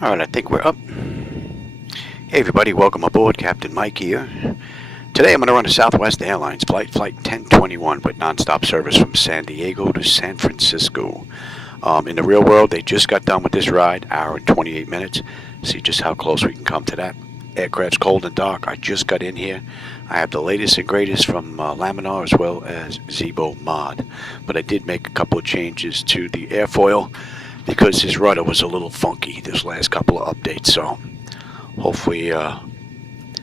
Alright, I think we're up. Hey everybody, welcome aboard. Captain Mike here. Today I'm going to run a Southwest Airlines flight 1021 with nonstop service from San Diego to San Francisco. In the real world, they just got done with this ride, hour and 28 minutes. See just how close we can come to that. Aircraft's cold and dark. I just got in here. I have the latest and greatest from Laminar as well as Zibomod. But I did make a couple of changes to the airfoil because his rudder was a little funky this last couple of updates. So hopefully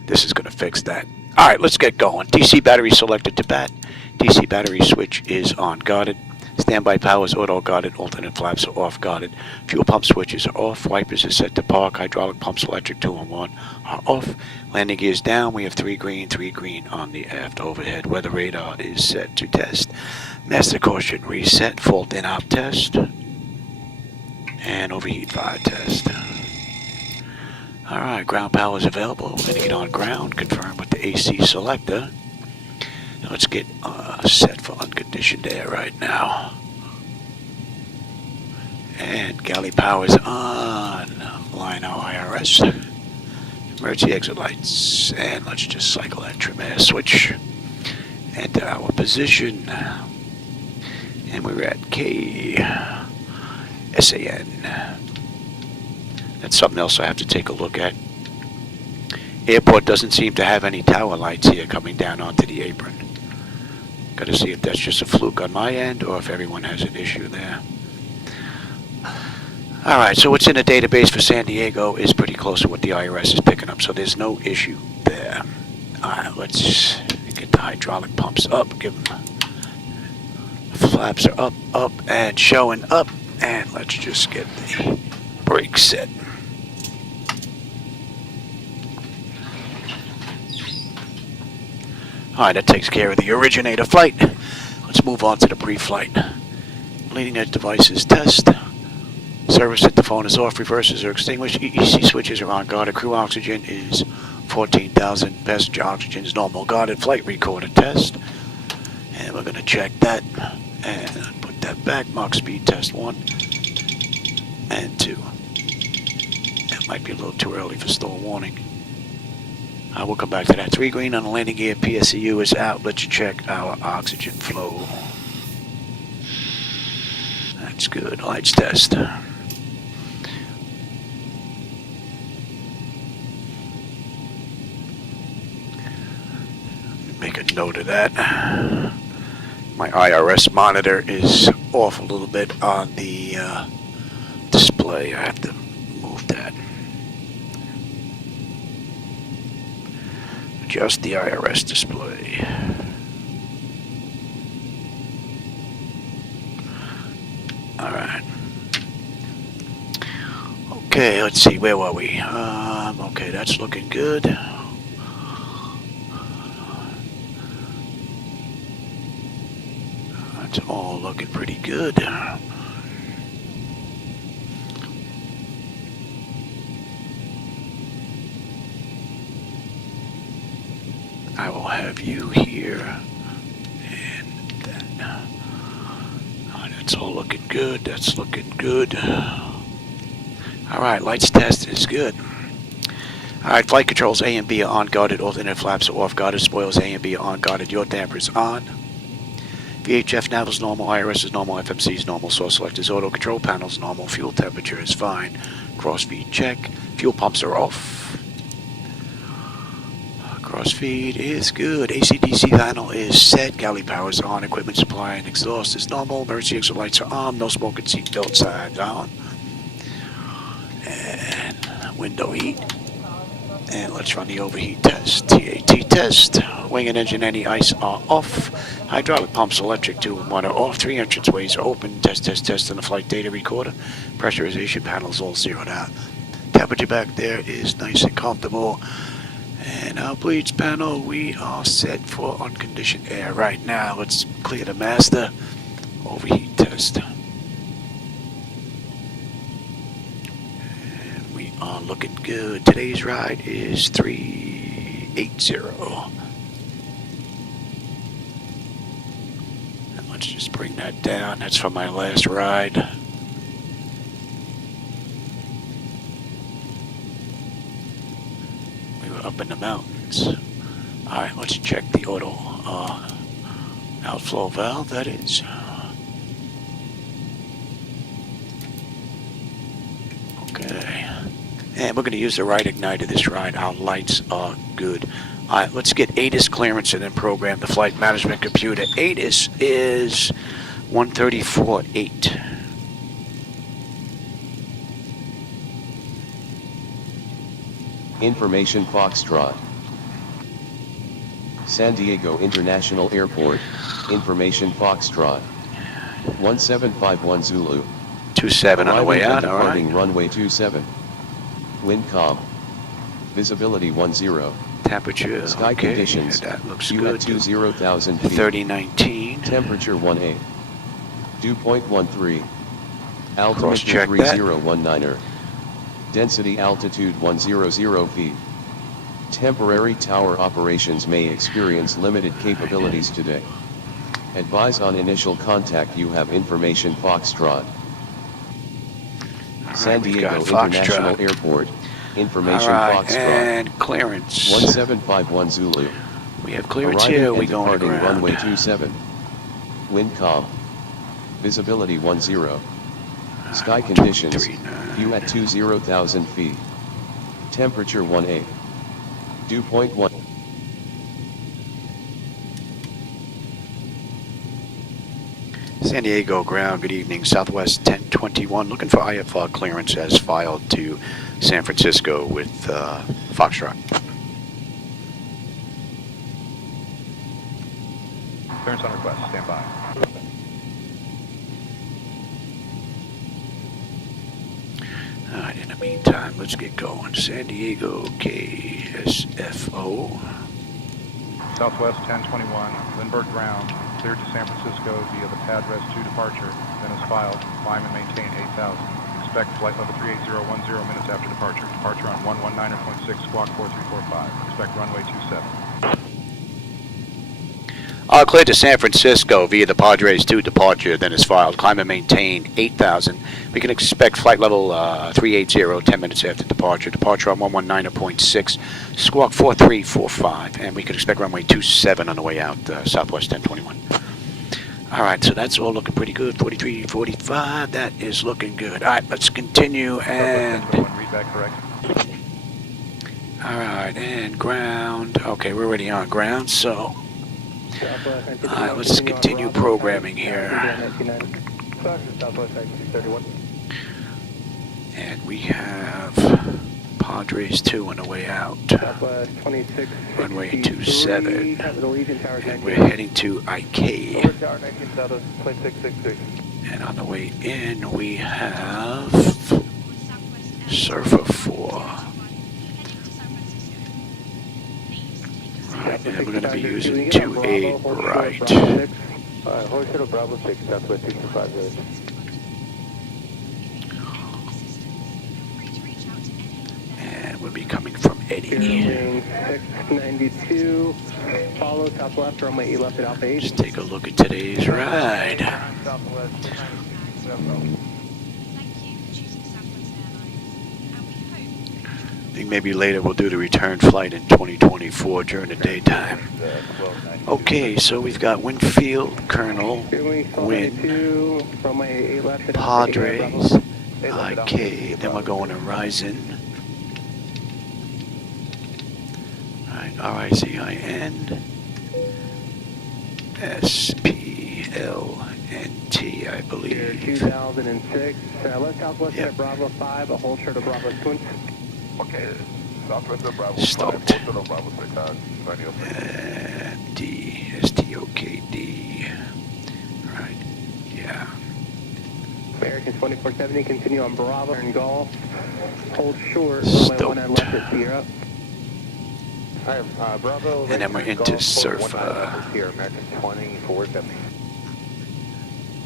this is going to fix that. Alright, let's get going. DC battery selected to bat. DC battery switch is on guarded. Standby power is auto guarded. Alternate flaps are off guarded. Fuel pump switches are off. Wipers are set to park. Hydraulic pumps electric 2 and 1 are off. Landing gears down. We have 3 green on the aft overhead. Weather radar is set to test. Master caution reset. Fault in op test. And overheat fire test. Alright, ground power is available. We're going to get on ground. Confirm with the AC selector. Now let's get set for unconditioned air right now. And galley power is on. Line our IRS. Emergency exit lights. And let's just cycle that trim air switch. Enter our position. And we're at KSAN. That's something else I have to take a look at. Airport doesn't seem to have any tower lights here coming down onto the apron. Got to see if that's just a fluke on my end or if everyone has an issue there. Alright, so what's in the database for San Diego is pretty close to what the IRS is picking up, so there's no issue there. Alright, let's get the hydraulic pumps up. Give them. Flaps are up, and showing up. And let's just get the brakes set. Alright, that takes care of the originator flight. Let's move on to the pre-flight. Leading edge devices test. Service at the phone is off. Reversers are extinguished. EEC switches are on guarded. Crew oxygen is 14,000. Passenger oxygen is normal. Guarded flight recorder test. And we're going to check that. And put that back. Mach speed test 1 and 2. That might be a little too early for stall warning. We'll come back to that. 3 green on the landing gear. PSEU is out. Let's check our oxygen flow. That's good. Lights test. Make a note of that. My IRS monitor is off a little bit on the display. I have to move that. Just the IRS display. Alright. Okay, let's see, where were we? Okay, that's looking good. That's all looking pretty good. I will have you here and then. That's all looking good. That's looking good. Alright, lights test is good. Alright, flight controls A and B are on guarded. Alternate flaps are off guarded. Spoilers A and B are on guarded. Yaw damper is on. VHF nav is normal. IRS is normal. FMC is normal. Source select is auto. Control panel is normal. Fuel temperature is fine. Crossfeed check. Fuel pumps are off. Crossfeed is good. ACDC panel is set. Galley power is on. Equipment supply and exhaust is normal. Emergency exit lights are on. No smoking seatbelt signs on. And window heat. And let's run the overheat test. TAT test. Wing and engine, any ice are off. Hydraulic pumps, electric 2 and 1 are off. 3 entranceways are open. Test on the flight data recorder. Pressurization panels all zeroed out. Temperature back there is nice and comfortable. And our bleeds panel, we are set for unconditioned air right now. Let's clear the master. Overheat test. And we are looking good. Today's ride is 380. And let's just bring that down. That's from my last ride. up in the mountains. Alright, let's check the auto outflow valve, that is. Okay. And we're going to use the right igniter this ride. Our lights are good. Alright, let's get ATIS clearance and then program the flight management computer. ATIS is 134.8. Information Foxtrot. San Diego International Airport. Information Foxtrot. 1751 Zulu. 27 on the way out, alright. Runway 27. Wind calm. Visibility 10. Temperature, Sky okay, conditions. that looks You good. at 20,000 feet. 3019. Temperature 18. Dew point 13. Altimeter Cross-check that. 3019er. Density altitude 100 feet. Temporary tower operations may experience limited capabilities today. Advise on initial contact. You have information Foxtrot. San Diego International Airport. Information Foxtrot. And clearance. 1751 Zulu. We have clearance Arriving here. and We going departing ground. runway 27. Wind calm. Visibility 10. Sky conditions. 239. View at 20,000 feet. Temperature 18. Dew point 1. San Diego ground, good evening. Southwest 1021, looking for IFR clearance as filed to San Francisco with Foxtrot. Clearance on request, stand by. Alright, in the meantime, let's get going. San Diego KSFO. Southwest 1021, Lindbergh ground, cleared to San Francisco via the pad res 2 departure, then as filed, climb and maintain 8,000. Expect flight level 38010 minutes after departure. Departure on 119.6 squawk 4345. Expect runway 27. Cleared to San Francisco via the Padres 2 departure, then is filed. Climb and maintain 8,000. We can expect flight level 380 10 minutes after departure. Departure on 119.6, squawk 4345. And we can expect runway 27 on the way out, Southwest 1021. Alright, so that's all looking pretty good. 43, 45, that is looking good. Alright, let's continue and... Read back correct. Alright, and ground. Okay, we're already on ground, so... Alright, let's continue programming here. And we have Padres 2 on the way out. Runway 27. And we're heading to IK. And on the way in we have Surfer 4. Right, and we're going to be using 28 right. And we'll be coming from Eddie. 692, follow top left, runway 8 left at Alpha 8. Just take a look at today's ride. I think maybe later we'll do the return flight in 2024 during the daytime. Okay, so we've got Winfield, Colonel, Win, Padres, IK, then we're going to Horizon. Alright, RIZIN, SPLNT, I believe. 2006, left Southwest at Bravo 5, a whole shirt of Bravo Twins. Okay, Southwest of Bravo Stopped. 5, Bravo 6, D, STOKD. Right, yeah. American 2470, continue on Bravo and Golf. Hold short, runway 19 left at Sierra. Bravo. And then we're into Surfer. Here, American 2470.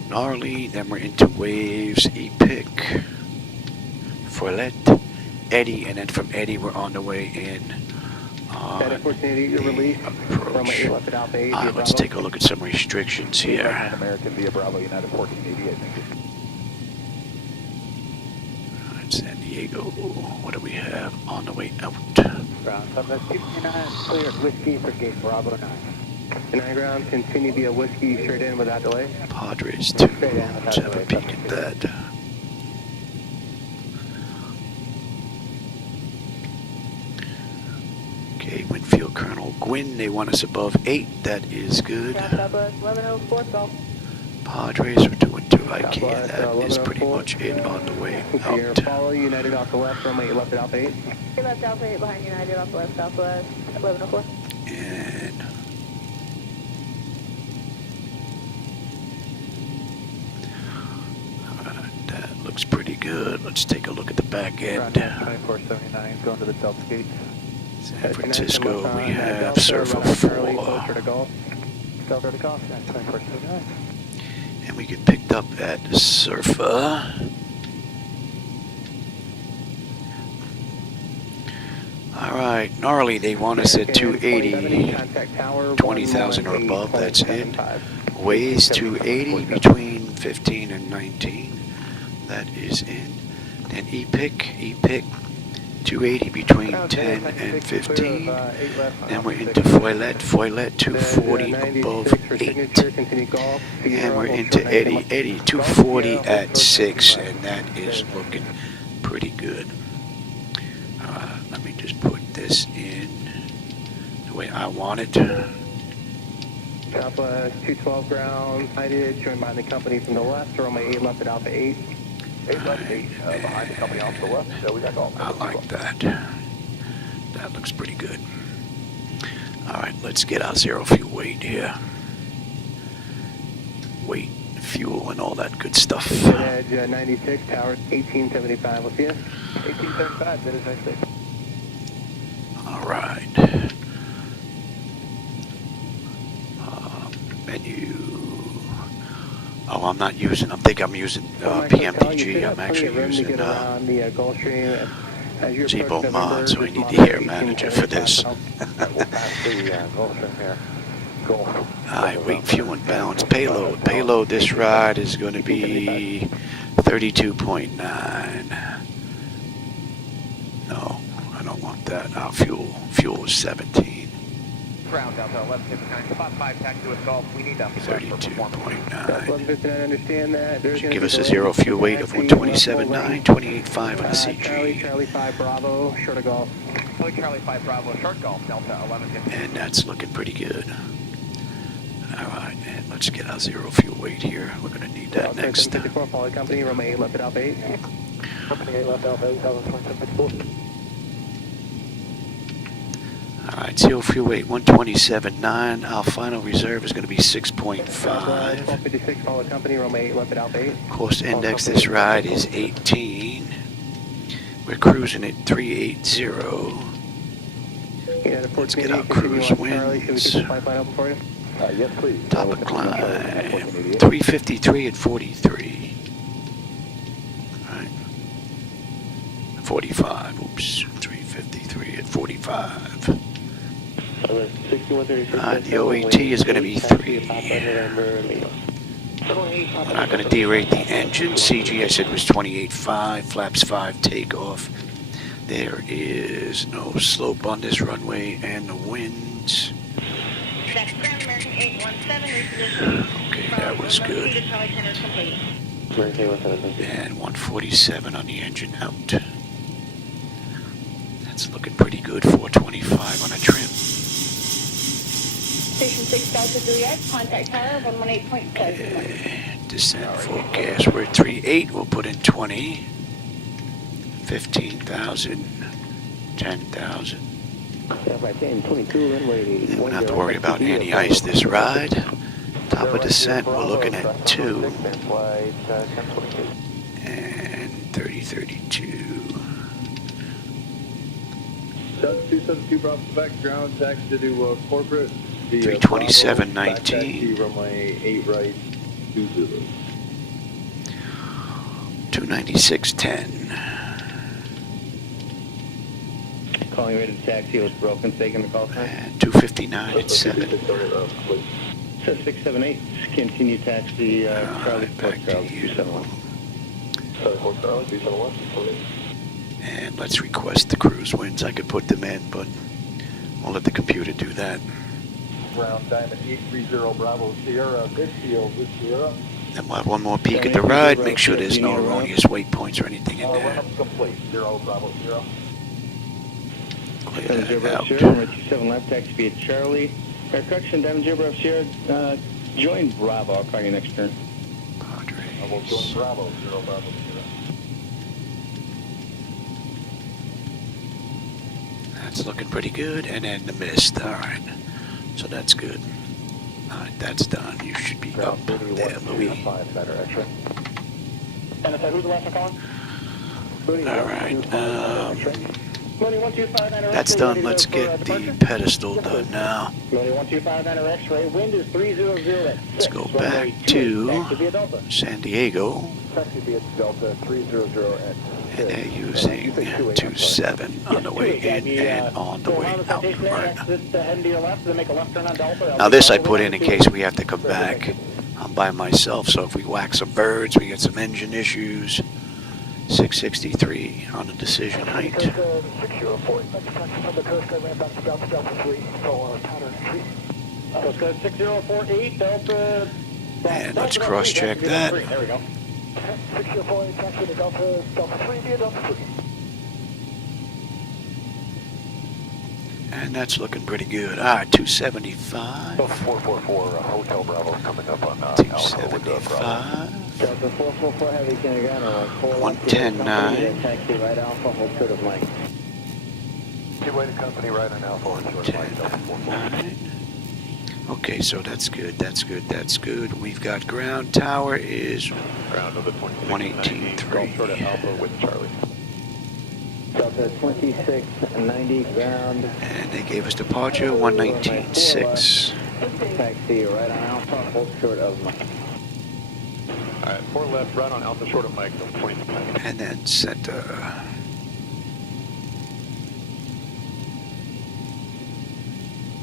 Gnarly, then we're into Waves, Epic, Follett, Eddie, and then from Eddie we're on the way in. Approach. Let's take a look at some restrictions here. American via Bravo United 1488, thank you. San Diego. What do we have on the way out? Ground, Southwest 229, clear whiskey for gate Bravo 9. 9 ground, continue via whiskey straight in without delay. Padres 2. Straight in without Let's have a delay, peek at that. Okay, Winfield Colonel Gwynn, they want us above 8. That is good. Southwest 1104, Golf. Padres are doing 2 IK. Southwest, That is pretty 1104. much it on the way You're out. follow United off the left, runway left at Alpha 8. Left Alpha 8 behind United off the left, Southwest 1104. And that looks pretty good. Let's take a look at the back end. 2479, going to the Delta gate. San Francisco, we have Surfer 4. Closer to Gulf. Delta to Gulf, 2479. And we get picked up at Surfer. Alright, gnarly, they want us at 280, 20,000 or above, that's in. Ways 280 between 15 and 19, that is in. Then EPIC 280 between 10 and 15. Then we're into Foilet 240 above 8. And we're into Eddie 240 at 6, and that is looking pretty good. Let me just put this in the way I want it. Southwest 212 ground, United, joined by the company from the left, runway 8 left at Alpha 8. 8 left 8, behind the company off the left, so we got Golf. I like that. That looks pretty good. Alright, let's get our zero fuel weight here. Weight, fuel, and all that good stuff. Edge 96, tower 1875, we'll see you. 1875, that is 96. Alright. Menu. Oh, I'm not using, I think I'm using PMDG. I'm actually using Zibomod, so I need the air manager for this. Alright, weight, fuel, and balance. Payload. Payload this ride is going to be 32.9. No, I don't want that. Our fuel is 17. Ground Delta 1159, spot 5, taxi to Golf. We need that. 32.9. 1159, understand that. Should give us a zero fuel weight of 127.9, 28.5 on the CG. Charlie 5 Bravo, short of Golf. Charlie 5 Bravo, short Golf, Delta 1159. And that's looking pretty good. Alright, and let's get our zero fuel weight here. We're going to need that next. 54, follow company, runway 8 left at Alpha 8. Company 8 left Alpha 8, 2754. Alright, zero fuel weight 127.9. Our final reserve is going to be 6.5. 1256, follow company, runway 8 left at Alpha 8. Course index this ride is 18. We're cruising at 380. Let's get our cruise winds. Yes, please. Top of climb 353 at 43. Alright. 45. Oops. 353 at 45. The OET is going to be 3. We're not going to derate the engine. CG I said was 28.5. Flaps 5 takeoff. There is no slope on this runway and the winds. Okay, that was good. And 147 on the engine out. That's looking pretty good. 425 on a trim. Station 6 Delta Juliet, contact tower 118.7. Descent forecast. We're at 38. We'll put in 20. 15,000. 10,000. We don't have to worry about any ice this ride. Top of descent, we're looking at 2. And 3032. 272 Bravo back, ground taxi to do corporate. 327.19. Runway 8 right, 20. 296.10. Calling ready to taxi was broken, taking the call sign. And 259 at 7. 678, continue taxi, Charlie back to Charlie you. 271. Charlie 4 Charlie 271. And let's request the cruise winds. I could put them in, but I'll let the computer do that. Ground Diamond 830 Bravo Sierra, good field, good Sierra. Then we'll have one more peek at the ride, make sure there's no erroneous waypoints or anything in there. Run-up complete, 0 Bravo 0. Clear that out. Sierra, 7 left, taxi via Charlie. Correction, Diamond 0 Bravo Sierra, join Bravo, I'll call you next turn. I will join Bravo, 0 Bravo 0. That's looking pretty good, and then the mist, alright. So that's good. Alright, that's done. You should be up there, Louis. And who's the last one calling? Alright, Money 125 that's done. Let's get the pedestal done now. Money 125 X-ray, wind is 300 at 6. Let's go back to San Diego, Taxi via Delta 300 at and they're using 27 on the way in and on the way out. Right. Now this I put in case we have to come back. I'm by myself, so if we whack some birds, we get some engine issues. 663 on the decision height. 604, from the coast guard ran back to Delta 3, so pattern 3. Coast Guard 6048, Delta. And let's cross-check that. There we go. 604, taxi to Delta 3 via Delta 3. And that's looking pretty good. Alright, 275. Delta 444, Hotel Bravo coming up on Bravo. 275. Delta 444 heavy kindergarten, 110.9. taxi right Alpha, hold short of Mike. Give way to company right on Alpha, hold short of Mike, Delta 444. 9. Okay, so that's good, that's good, that's good. We've got ground tower is Ground over 118.3. short of Alpha with Charlie. Delta 2690 ground. And they gave us departure 119.6. Taxi right on Alpha, hold short of Mike. Alright, 4 left, right on Alpha, short of Mike, 2690. And then center.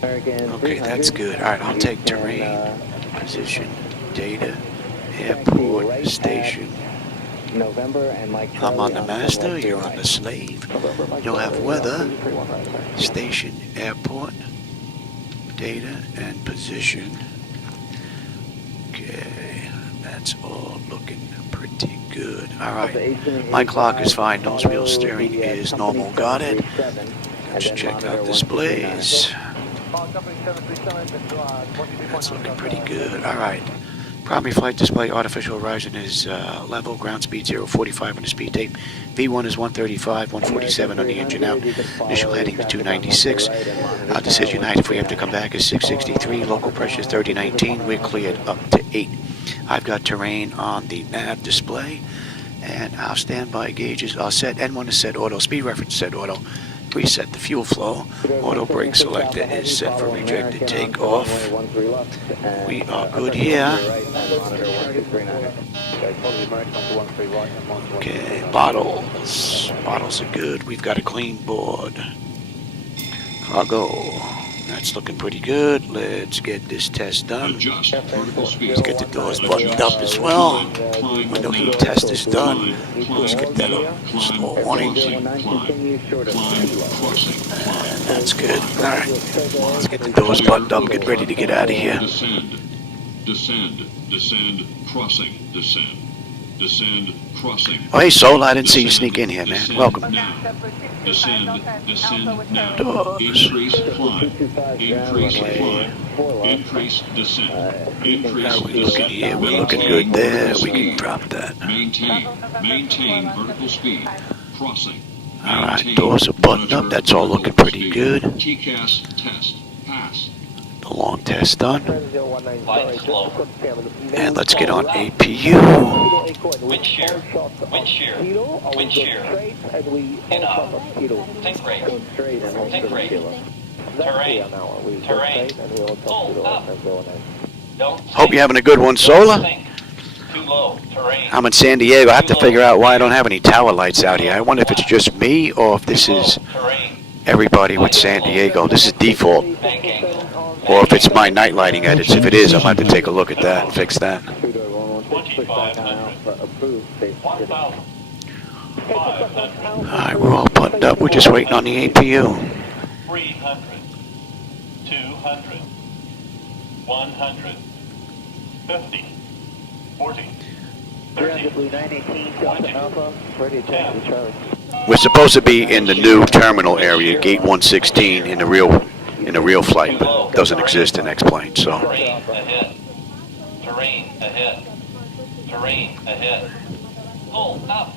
Okay, that's good. Alright, I'll take terrain, position, data, airport, station. November and Mike. I'm on the master, you're on the slave. You'll have weather, station, airport, data, and position. Okay, that's all looking pretty good. Alright, my clock is fine, nose wheel steering is normal, got it. Let's check out displays. That's looking pretty good. Alright. Primary flight display, artificial horizon is level, ground speed 045 on the speed tape. V1 is 135, 147 on the engine out. Initial heading is 296. Decision height, if we have to come back, is 663. Local pressure is 3019. We're cleared up to 8. I've got terrain on the nav display. And our standby gauges are set. N1 is set auto. Speed reference set auto. Reset the fuel flow. Auto brake selector is set for rejected takeoff. We are good here. Okay, bottles. Bottles are good. We've got a clean board. Cargo. That's looking pretty good. Let's get this test done. Let's get the doors buttoned up as well. Window heat test is done. Let's get that up. Slow warning. And that's good. Alright. Let's get the doors buttoned up. Get ready to get out of here. Descend, crossing, descend. Descend, crossing. Oh, hey, Soul, I didn't see you sneak in here, man. Welcome. Descend now. Doors. Increase climb. Increase climb. Increase descent. Increase We're looking here. We're looking good there. We can drop that. Maintain vertical speed. Crossing. Alright, doors are buttoned up. That's all looking pretty good. TCAS test. Pass. The long test done. And let's get on APU. Wind shear. Wind shear. Wind shear. Enough. Think rate. Think rate. Terrain. Terrain. Full up. Don't Hope you're having a good one, Solar. think. Too low. Terrain. I'm in San Diego. I have to figure out why I don't have any tower lights out here. I wonder if it's just me or if this is Terrain. everybody with San Diego. This is default. Bank angle. Or if it's my night lighting edits. If it is, I'm going to have to take a look at that and fix that. 2500. 1000. Alright, we're all buttoned up. We're just waiting on the APU. 300, 200, 100, 50, 40, 30, 20, Alpha, ready to taxi Charlie. We're supposed to be in the new terminal area, gate 116, in the real flight, but it doesn't exist in X-Plane, so. terrain ahead, terrain ahead, terrain ahead. Pull up.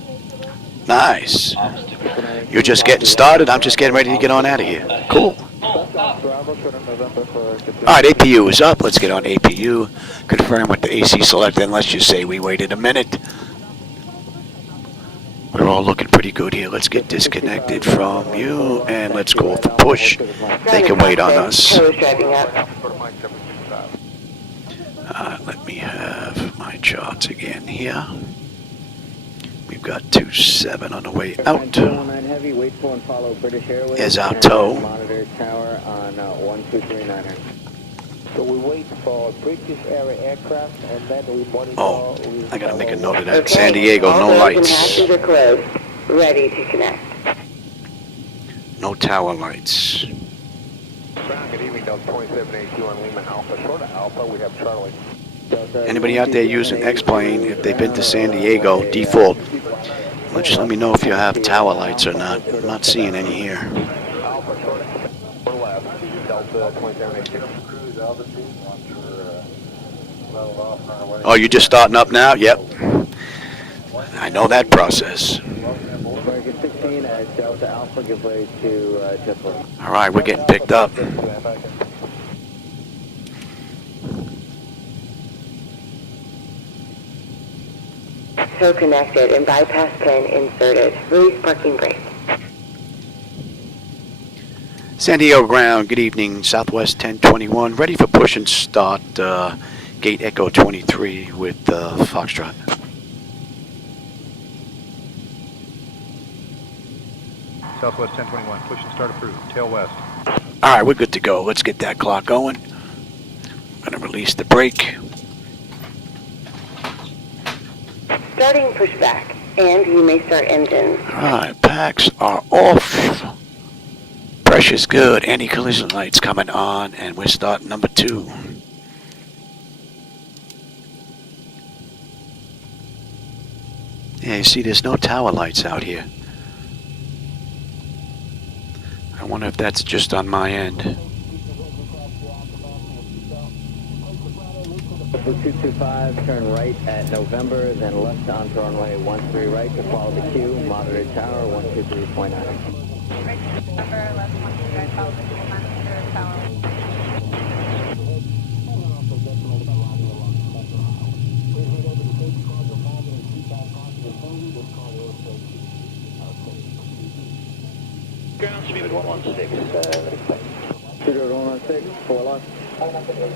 Nice. Obstacle. You're just getting started. I'm just getting ready to get on out of here. Cool. Pull up. Alright, APU is up. Let's get on APU. Confirm with the AC select, and let's just say we waited a minute. We're all looking pretty good here. Let's get disconnected from you, and let's call for push. They can wait on us. Let me have my charts again here. We've got 27 on the way out. Heavy, wait for and follow British Airways. There's our tow. Monitor tower on 1239. So we wait for British Air aircraft and then we monitor. Oh, I gotta make a note of that. San Diego, no lights. Ready to connect. No tower lights. Good evening, Delta 2782 on Lima Alpha. Short of Alpha, we have Charlie. Anybody out there using X-Plane, if they've been to San Diego, default, just let me know if you have tower lights or not. I'm not seeing any here. Alpha, short of left, Delta 2782. Oh, you're just starting up now? Yep. I know that process. American 16 at Delta Alpha, give way to JetBlue. All right, we're getting picked up. So connected and bypass pin inserted. Release parking brake. San Diego ground, good evening, Southwest 1021. Ready for push and start, gate Echo 23 with Foxtrot. Southwest 1021, push and start approved. Tail west. All right, we're good to go. Let's get that clock going. I'm going to release the brake. Starting pushback, and you may start engines. All right, packs are off. Pressure's good. Anti-collision lights coming on, and we're starting number 2. Yeah, you see, there's no tower lights out here. I wonder if that's just on my end. 225, turn right at November, then left onto runway 13 right to follow the queue, monitor tower 123.9. Right to November, left 13 right, follow the queue, monitor tower. Ground speed 116. Shooter 116, 4 left.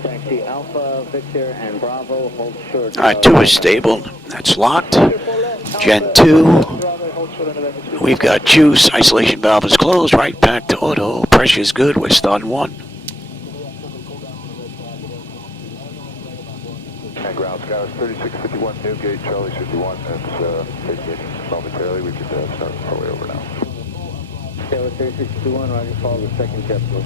Taxi Alpha, Victor, and Bravo, hold short. All right, 2 is stable. That's locked. Gen 2. We've got juice. Isolation valve is closed. Right back to auto. Pressure's good. We're starting 1. And ground scout 3651, new gate, Charlie 51. That's taking momentarily. We could start our way over now. Taylor 3621, roger, follow the second JetBlue.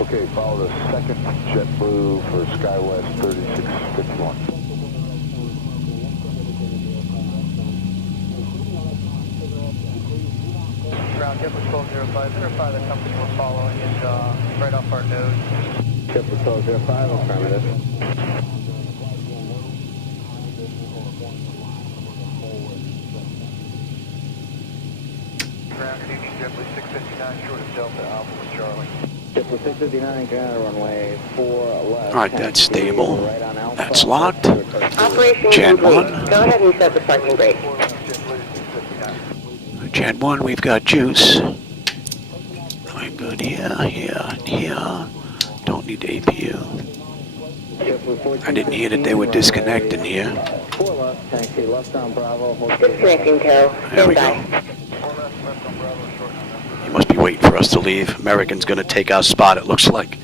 Okay, follow the second JetBlue for SkyWest 3651. Ground JetBlue 1205, verify the company we're following is right off our nose. JetBlue 1205, affirmative. Ground, good evening, JetBlue 659, short of Delta Alpha with Charlie. JetBlue 659, ground runway 4 left. All right, that's stable. Right on Alpha. That's locked. Operation Gen complete. 1. Go ahead and set the parking brake. Gen 1, we've got juice. We're good here, here, here. Don't need APU. I didn't hear that they were disconnecting here. 4 left, taxi left on Bravo, hold Disconnecting tow. There we Stand go. by. He must be waiting for us to leave. American's going to take our spot, it looks like.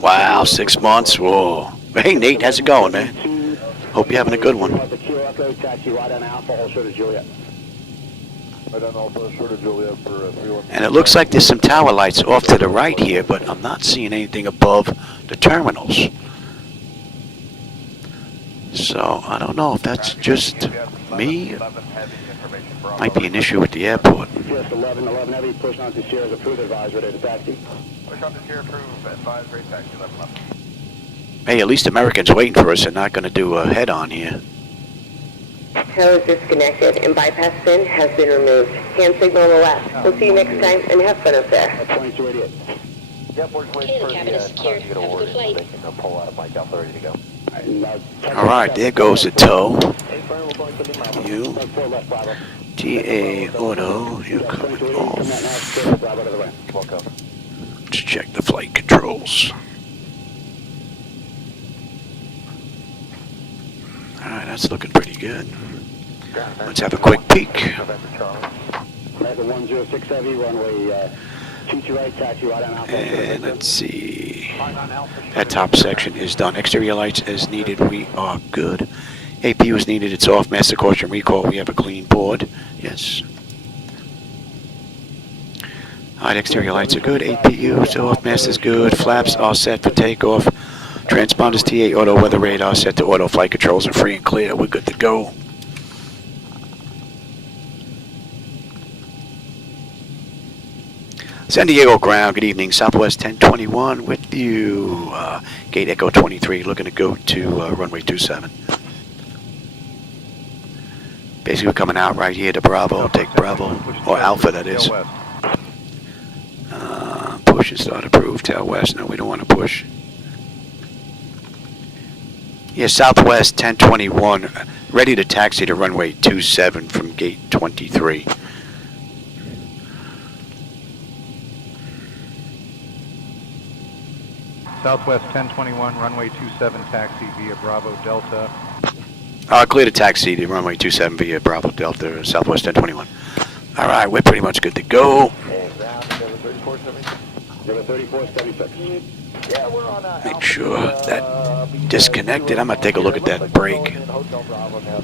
Wow, 6 months. Whoa. Hey, Nate, how's it going, man? Hope you're having a good one. Taxi right on Alpha, hold short of Juliet. Right on Alpha, short of Juliet for 31. And it looks like there's some tower lights off to the right here, but I'm not seeing anything above the terminals. So I don't know if that's just me. Might be an issue with the airport. Just 11 heavy, push on to Sierra's approved, advise ready to taxi. Push on to Sierra approved, advise ready to taxi 11. Hey, at least Americans waiting for us. They're not going to do a head-on here. Tail is disconnected and bypass pin has been removed. Hand signal on the left. We'll see you next time and have fun up there. 2288. Yep, we're just waiting for the cabin to get awarded so they can pull out of Mike Alpha ready to go. All right, there goes the tow. You, TA Auto, you're coming off. Let's check the flight controls. All right, that's looking pretty good. Let's have a quick peek. And let's see. That top section is done. Exterior lights as needed. We are good. APU is needed. It's off. Master caution recall. We have a clean board. Yes. All right, exterior lights are good. APU is off. Master's good. Flaps are set for takeoff. Transponders TA auto weather radar set to auto. Flight controls are free and clear. We're good to go. San Diego ground, good evening. Southwest 1021 with you. Gate Echo 23, looking to go to runway 27. Basically, we're coming out right here to Bravo. Take Bravo, or Alpha, that is. Push and start approved. Tail west. No, we don't want to push. Yeah, Southwest 1021, ready to taxi to runway 27 from gate 23. Southwest 1021, runway 27 taxi via Bravo Delta. Clear to taxi to runway 27 via Bravo Delta, Southwest 1021. All right, we're pretty much good to go. Make sure that disconnected. I'm going to take a look at that brake.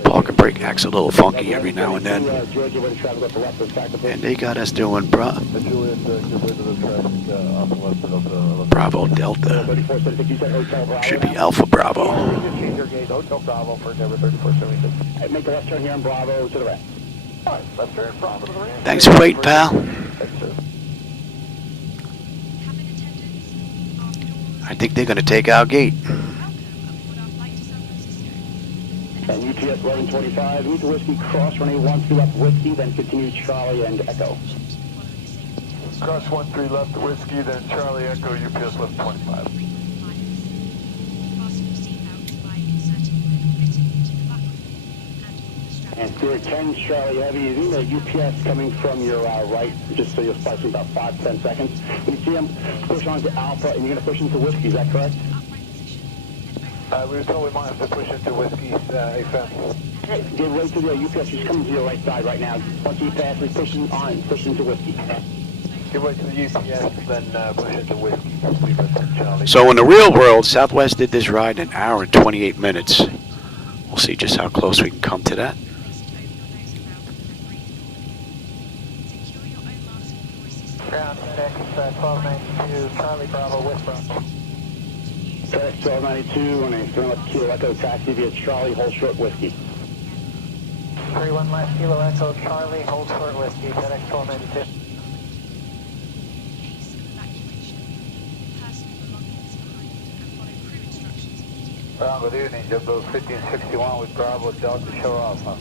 Parking brake acts a little funky every now and then. And they got us doing Bravo Delta. Should be Alpha Bravo. Make a left turn here on Bravo to the right. Thanks for waiting, pal. I think they're going to take our gate. And UPS 1125, need to Whiskey, cross runway 13 left Whiskey, then continue Charlie and Echo. Cross 13 left Whiskey, then Charlie Echo, UPS 1125. And Spirit 10, Charlie Heavy, you see the UPS coming from your right, just so you're splicing about 5 to 10 seconds. When you see them, push on to Alpha, and you're going to push into Whiskey, is that correct? We were told we might have to push into Whiskey, AFM. Get right to the UPS, just coming to your right side right now. Once you pass, we push on, push into Whiskey. Get right to the UPS, then push into Whiskey. Leave us in Charlie. So in the real world, Southwest did this ride in an hour and 28 minutes. We'll see just how close we can come to that. Ground index 1292, Charlie Bravo, West Bravo. FedEx 1292, on a 3 left Kilo Echo taxi via Charlie, hold short Whiskey. 31 left Kilo Echo, Charlie, hold short Whiskey, FedEx 1292. Good evening, JetBlue 1561 with Bravo Delta, show off, huh?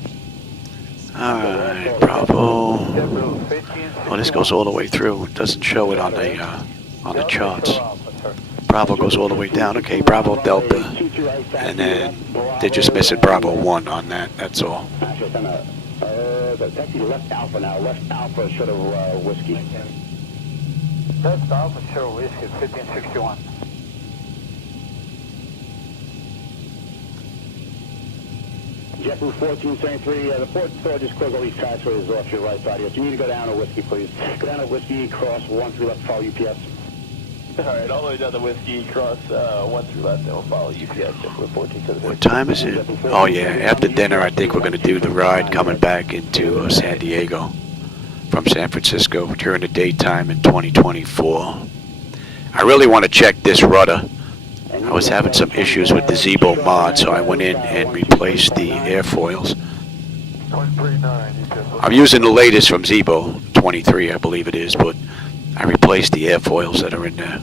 Alright, Bravo. Oh, this goes all the way through. It doesn't show it on the charts. Bravo goes all the way down. Okay, Bravo Delta. And then they're just missing Bravo 1 on that. That's all. Taxi left Alpha now. Left Alpha short of Whiskey. Left Alpha short of Whiskey, 1561. JetBlue 1473, the port store just closed all these taxiways off your right side here. So you need to go down to Whiskey, please. Go down to Whiskey, cross 13 left, follow UPS. Alright, all the way down the Whiskey, cross 1 through left, and we'll follow UPS with 14 What time is it? Oh yeah, after dinner I think we're going to do the ride coming back into San Diego from San Francisco during the daytime in 2024. I really want to check this rudder. I was having some issues with the Zibomod, so I went in and replaced the airfoils. I'm using the latest from Zibo, 23 I believe it is, but I replaced the airfoils that are in there.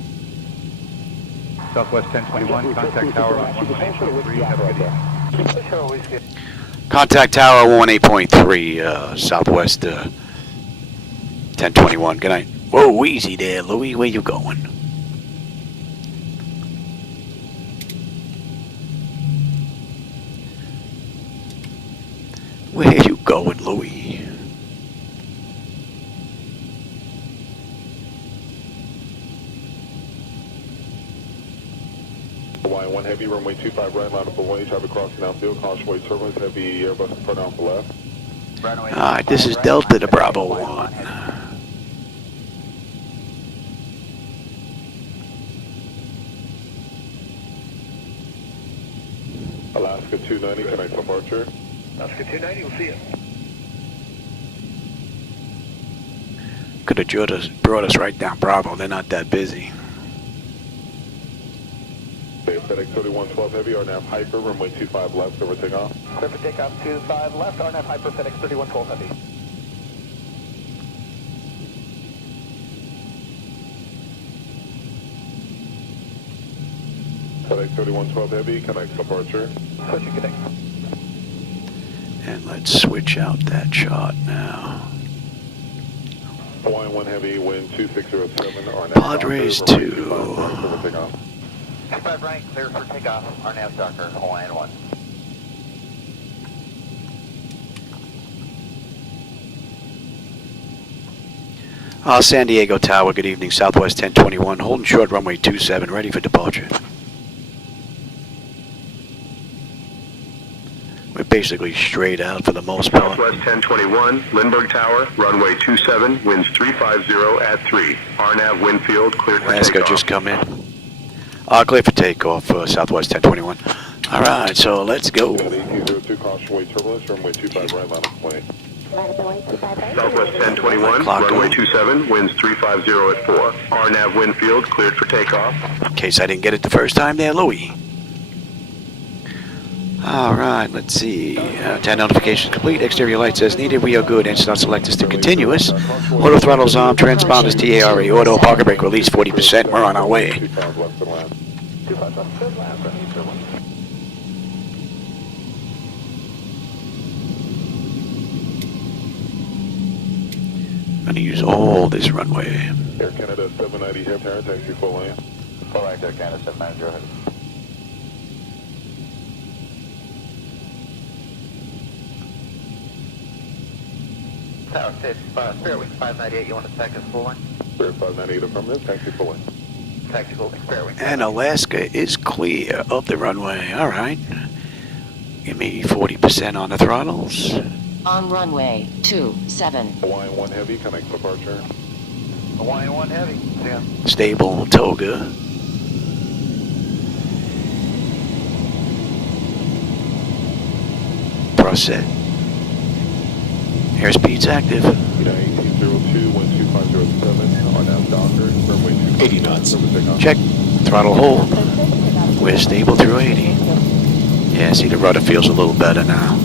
Southwest 1021, contact tower on 18.3, have a good evening. Contact tower 18.3, Southwest 1021. Good night. Whoa, easy there, Louie. Where you going? Where you going, Louie? Hawaii 1 heavy, runway 25 right, line up away, traffic crossing outfield, caution wait turbulence, heavy Airbus in front out for left. Alright, this is Delta to Bravo 1. Alaska 290, connect departure. Alaska 290, we'll see you. Could have brought us right down Bravo. They're not that busy. FedEx 3112 heavy, RNAV hyper, runway 25 left, over takeoff. Clear for takeoff 25 left, RNAV hyper, FedEx 3112 heavy. FedEx 3112 heavy, connect departure. Pushing connect. And let's switch out that shot now. Hawaii 1 heavy, wind 2607, RNAV Padres Docker, 2. runway 25 left, over takeoff. 25 right, clear for takeoff, RNAV Docker, Hawaiian 1. San Diego Tower, good evening. Southwest 1021, holding short runway 27, ready for departure. We're basically straight out for the most part. Southwest 1021, Lindbergh Tower, runway 27, winds 350 at 3. RNAV wind field, cleared for Alaska takeoff. just come in. Clear for takeoff, Southwest 1021. Alright, so let's go. AT02, caution wait turbulence, runway 25 right, line up plane. Southwest 1021, runway 27, winds 350 at 4. RNAV wind field, cleared for takeoff. In case I didn't get it the first time there, Louie. Alright, let's see. 10 notifications complete. Exterior lights as needed. We are good. Engine start select is to continuous. Auto throttles on. Transponders TARA. Auto parker brake release 40%. We're on our way. 25 left and left. 25 left, good left, I'm gonna use all this runway. Air Canada 790 here, parent taxi full lane. Full lane, Air Canada 790, go ahead. Tower 6, Spirit Wing 598, you want to taxi full lane? Spirit 598 affirmative, taxi full lane. Taxi full lane, Spirit Wing. And Alaska is clear of the runway. Alright. Give me 40% on the throttles. On runway 27. Hawaiian 1 heavy, connect departure. Hawaiian 1 heavy, see ya. Stable, Toga. Process. Airspeed's active. 1802, wind 2507, RNAV Docker, runway 80 knots. Check. Throttle hold. We're stable through 80. Yeah, see the rudder feels a little better now.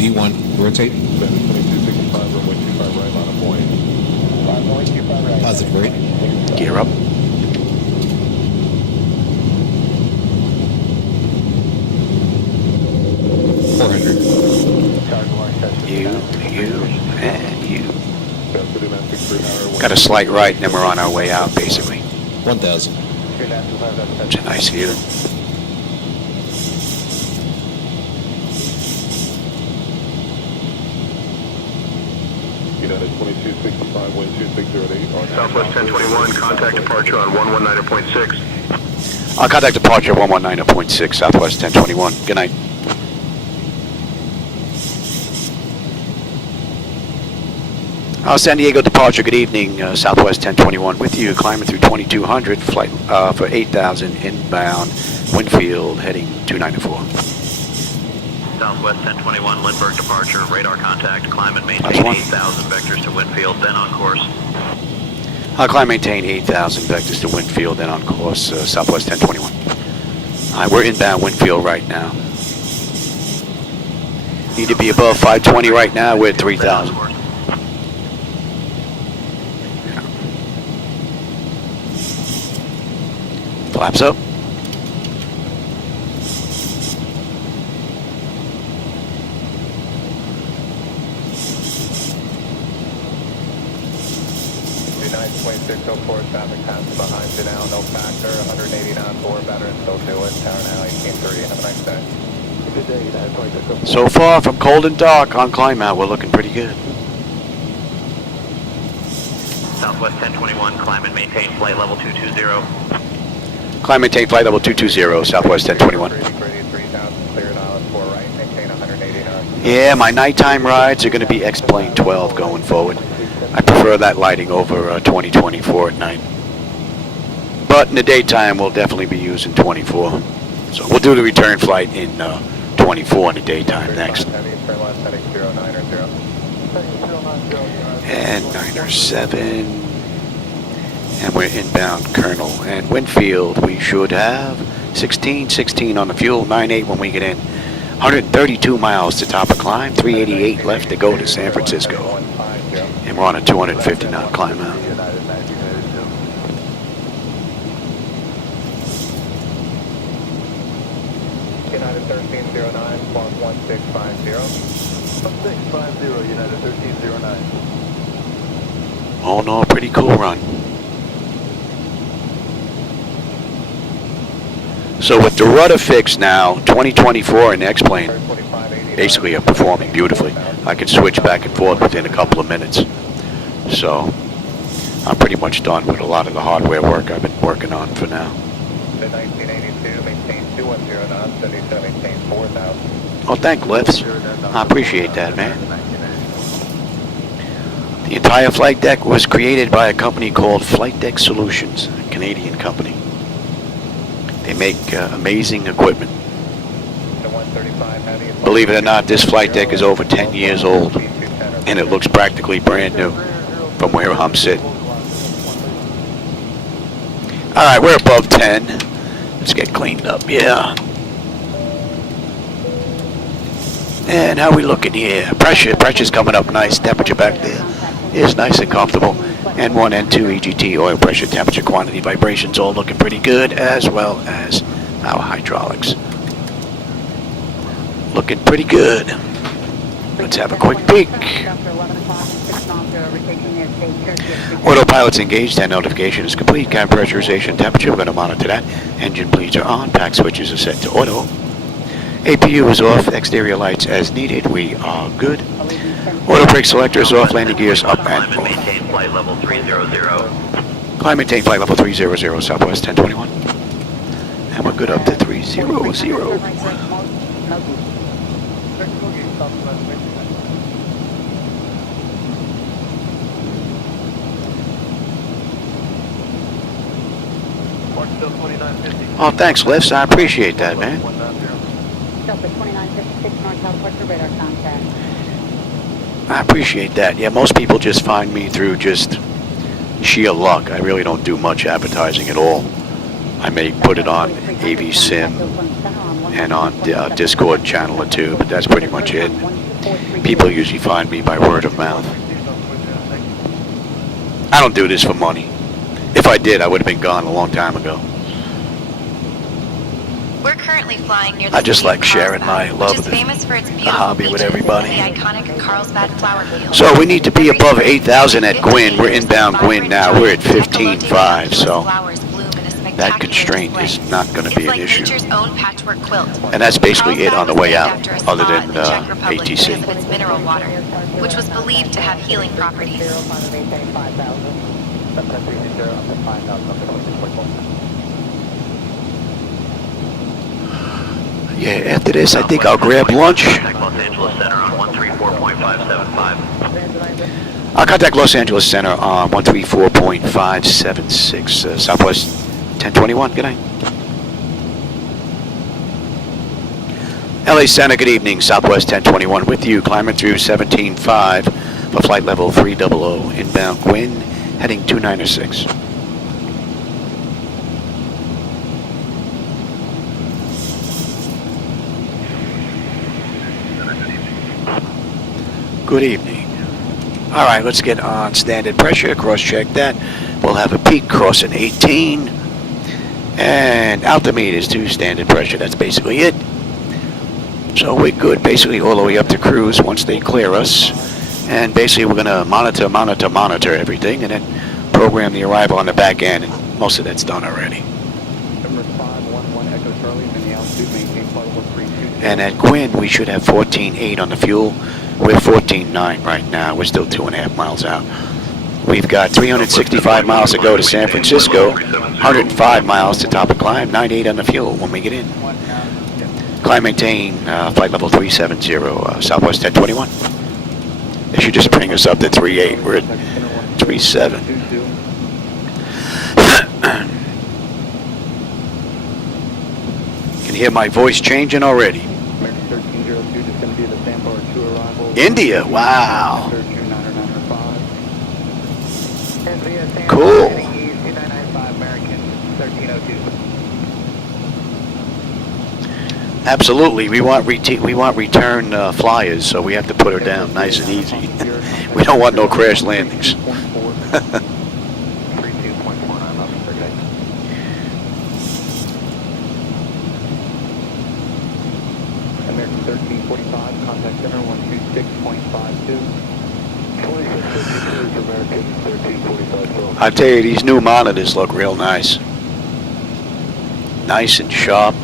V1, rotate. 2265, runway 25 right, line of point. 5.25 right. Positive rate. Gear up. You, and you. Got a slight right, and then we're on our way out, basically. 1,000. It's a nice view. United 2265, wind 2608. Southwest 1021, contact departure on 119.6. Contact departure 119.6, Southwest 1021. Good night. San Diego departure, good evening, Southwest 1021 with you, climbing through 2200, flight for 8,000 inbound, Winfield, heading 294. Southwest 1021, Lindbergh departure, radar contact, climb and maintain 8,000 vectors to Winfield, then on course. I'll climb maintain 8,000 vectors to Winfield, then on course, Southwest 1021. Alright, we're inbound Winfield right now. Need to be above 520 right now, we're at 3,000. Flaps up. Traffic pass behind you now, no factor, 180 knots, 4 veterans, still do it, tower now, 1830, have a nice day. Good day, United 2604. So far from cold and dark on climb out, we're looking pretty good. Southwest 1021, climb and maintain flight level 220. Climb maintain flight level 220, Southwest 1021. Yeah, my nighttime rides are going to be X-Plane 12 going forward. I prefer that lighting over 2024 at night. But in the daytime, we'll definitely be using 24. So we'll do the return flight in 24 in the daytime next. And 907. And we're inbound Colonel. And Winfield, we should have 16 on the fuel, 98 when we get in. 132 miles to top of climb, 388 left to go to San Francisco. And we're on a 250 knot climb out. United 1309, squawk 1650. 1650, United 1309. Oh no, pretty cool run. So with the rudder fixed now, 2024 and X-Plane basically are performing beautifully. I can switch back and forth within a couple of minutes. So I'm pretty much done with a lot of the hardware work I've been working on for now. 1982, maintain 210 knots, 77, maintain 4,000. Oh, thank lifts. I appreciate that, man. The entire flight deck was created by a company called Flightdeck Solutions, a Canadian company. They make amazing equipment. Believe it or not, this flight deck is over 10 years old, and it looks practically brand new from where I'm sitting. All right, we're above 10. Let's get cleaned up, yeah. And how we looking here? Pressure's coming up nice. Temperature back there is nice and comfortable. N1, N2, EGT, oil pressure, temperature, quantity, vibrations, all looking pretty good, as well as our hydraulics. Looking pretty good. Let's have a quick peek. Autopilot's engaged, and notification is complete. Cabin pressurization, temperature, we're going to monitor that. Engine bleeds are on, pack switches are set to auto. APU is off, exterior lights as needed, we are good. Auto brake selector is off, landing gears up and off. Maintain flight level 300. Climb maintain flight level 300, Southwest 1021. And we're good up to 300. Oh, thanks, lifts. I appreciate that, man. I appreciate that. Yeah, most people just find me through just sheer luck. I really don't do much advertising at all. I may put it on AV Sim and on the Discord channel or two, but that's pretty much it. People usually find me by word of mouth. I don't do this for money. If I did, I would have been gone a long time ago. We're currently flying near the I just city like of sharing Carlsbad, my love which is of famous for its the beautiful hobby with beaches everybody. and the iconic Carlsbad flower field. So we need to be above 8,000 at Gwin. We're inbound Gwin now. We're at 15.5, so that constraint is not going to be an issue. And that's basically it on the way out, other than ATC. With its mineral water, which was believed to have healing properties. Yeah, after this, I think I'll grab lunch. Los Angeles Center on 134.575. I'll contact Los Angeles Center on 134.576, Southwest 1021. Good night. LA Center, good evening. Southwest 1021 with you. Climbing through 17.5 for flight level 300. Inbound Quinn, heading 296. Good evening. All right, let's get on standard pressure. Cross-check that. We'll have a peak crossing 18. And altimeters to standard pressure. That's basically it. So we're good basically all the way up to cruise once they clear us. And basically we're going to monitor everything and then program the arrival on the back end. And most of that's done already. And at Quinn, we should have 14.8 on the fuel. We're 14.9 right now. We're still 2.5 miles out. We've got 365 miles to go to San Francisco, 105 miles to top of climb, 98 on the fuel when we get in. Climb maintain, flight level 370, Southwest 1021. They should just bring us up to 38. We're at 37. Can hear my voice changing already. India, wow. Cool. Absolutely, we want return flyers, so we have to put her down nice and easy. We don't want no crash landings. American 1345, contact center 126.52. American 1345. I tell you, these new monitors look real nice. Nice and sharp.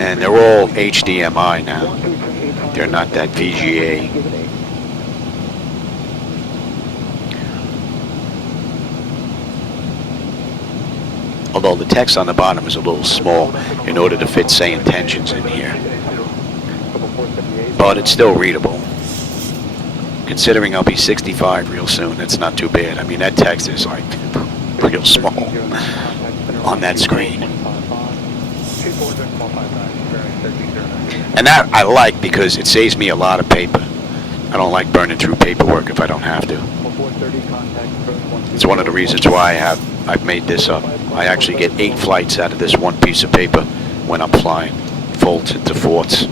And they're all HDMI now. They're not that VGA. Although the text on the bottom is a little small in order to fit SayIntentions in here. But it's still readable. Considering I'll be 65 real soon, it's not too bad. I mean, that text is like real small on that screen. And that I like because it saves me a lot of paper. I don't like burning through paperwork if I don't have to. It's one of the reasons why I've made this up. I actually get 8 flights out of this one piece of paper when I'm flying. Folds into fourths.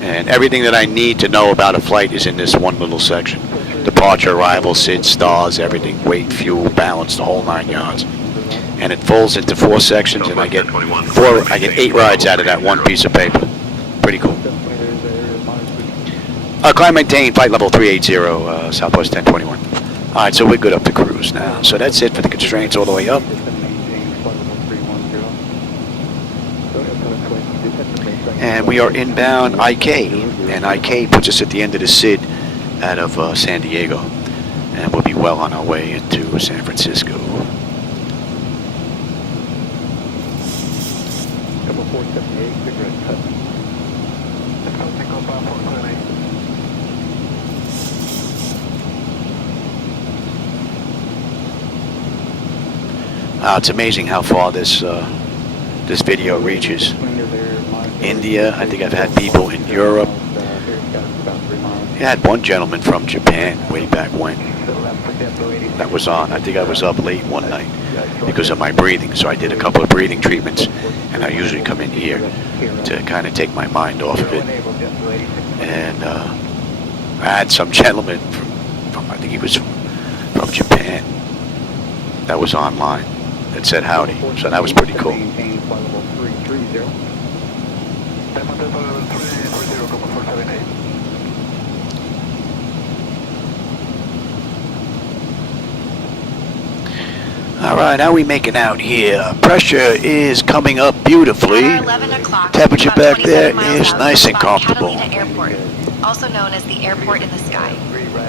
And everything that I need to know about a flight is in this one little section. Departure, arrival, SID, stars, everything, weight, fuel, balance, the whole 9 yards. And it folds into 4 sections, and I get 8 rides out of that one piece of paper. Pretty cool. Climb maintain, flight level 380, Southwest 1021. All right, so we're good up to cruise now. So that's it for the constraints all the way up. And we are inbound IK, and IK puts us at the end of the SID out of San Diego. And we'll be well on our way into San Francisco. It's amazing how far this video reaches. India, I think I've had people in Europe. I had one gentleman from Japan way back when. That was on. I think I was up late one night because of my breathing, so I did a couple of breathing treatments, and I usually come in here to kind of take my mind off of it. And I had some gentleman from I think he was from Japan that was online that said howdy, so that was pretty cool. All right, how are we making out here? Pressure is coming up beautifully. Temperature back there is nice and comfortable. Airport, also known as the airport in the sky.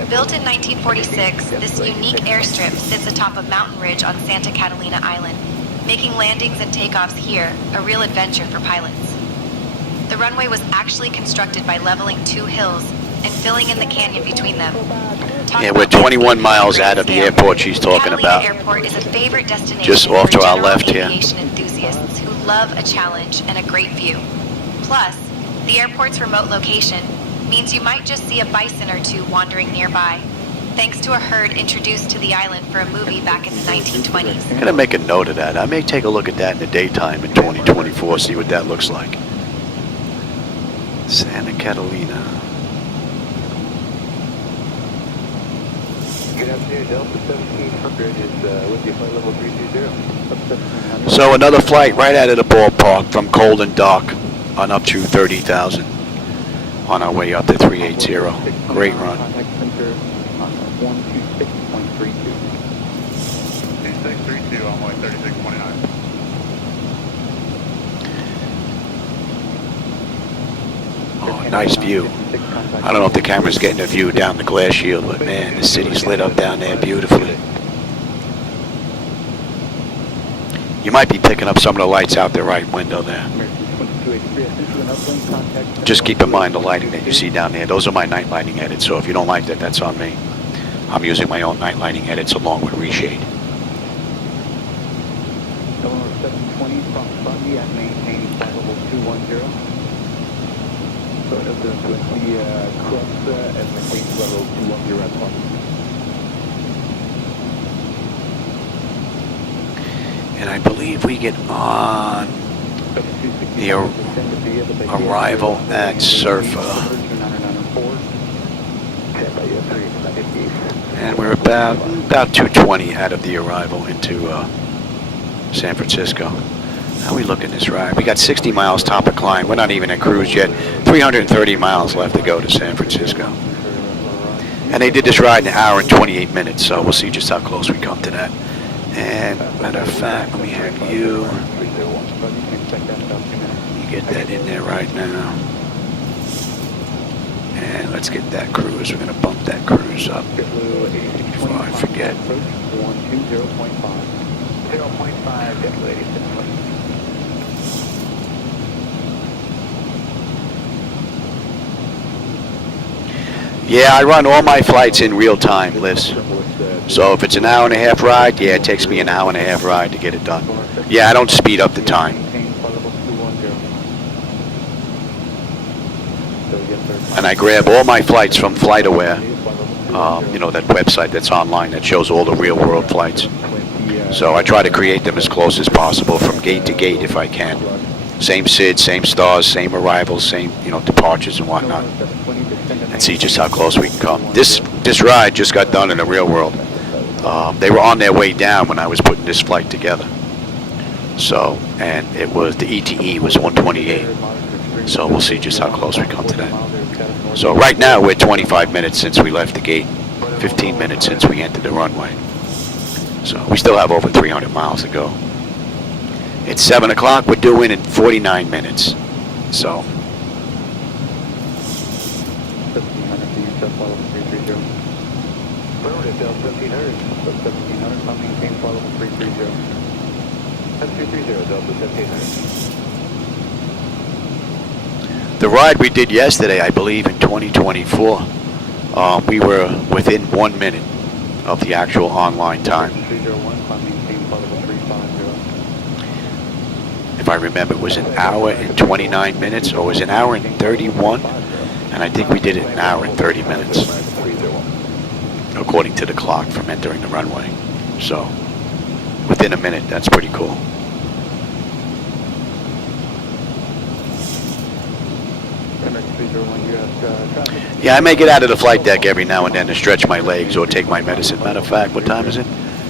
Built in 1946, this unique airstrip sits atop a mountain ridge on Santa Catalina Island, making landings and takeoffs here a real adventure for pilots. The runway was actually constructed by leveling 2 hills and filling in the canyon between them. Yeah, we're 21 miles out of the airport she's talking about. Airport is a favorite destination just off to for our general left here. aviation enthusiasts who love a challenge and a great view. Plus, the airport's remote location means you might just see a bison or two wandering nearby, thanks to a herd introduced to the island for a movie back in the 1920s. I'm gonna make a note of that. I may take a look at that in the daytime in 2024, see what that looks like. Santa Catalina. Good afternoon, Delta 1700 is with you, flight level 320. So another flight right out of the ballpark from Colden Dock on up to 30,000 on our way up to 380. Great run. Contact center on 126.32. 2632 on way 3629. Oh, nice view. I don't know if the camera's getting a view down the glass shield, but man, the city's lit up down there beautifully. You might be picking up some of the lights out the right window there. Just keep in mind the lighting that you see down there. Those are my night lighting edits, so if you don't like that, that's on me. I'm using my own night lighting edits along with reshade. 720 from Bundy at maintain flight level 210. So that's going to be cross and maintain level 210 at Bundy. And I believe we get on the arrival at Surfer. And we're about 220 out of the arrival into San Francisco. How are we looking this ride? We got 60 miles top of climb. We're not even at cruise yet. 330 miles left to go to San Francisco. And they did this ride in 1 hour and 28 minutes, so we'll see just how close we come to that. And matter of fact, let me have you get that in there right now. And let's get that cruise. We're going to bump that cruise up before I forget. 0.5, definitely 86. Yeah, I run all my flights in real time, Liz. So if it's an 1.5 hour ride, yeah, it takes me an 1.5 hour ride to get it done. Yeah, I don't speed up the time. And I grab all my flights from FlightAware, you know, that website that's online that shows all the real world flights. So I try to create them as close as possible from gate to gate if I can. Same SID, same stars, same arrivals, same, you know, departures and whatnot. And see just how close we can come. This ride just got done in the real world. They were on their way down when I was putting this flight together. So, and it was, the ETE was 128. So we'll see just how close we come to that. So right now we're 25 minutes since we left the gate, 15 minutes since we entered the runway. So we still have over 300 miles to go. It's 7 o'clock, we're due in 49 minutes. So. The ride we did yesterday, I believe in 2024, we were within 1 minute of the actual online time. If I remember, it was 1 hour and 29 minutes, or it was 1 hour and 31, and I think we did it in 1 hour and 30 minutes, according to the clock from entering the runway. So, within a minute, that's pretty cool. Yeah, I may get out of the flight deck every now and then to stretch my legs or take my medicine. Matter of fact, what time is it?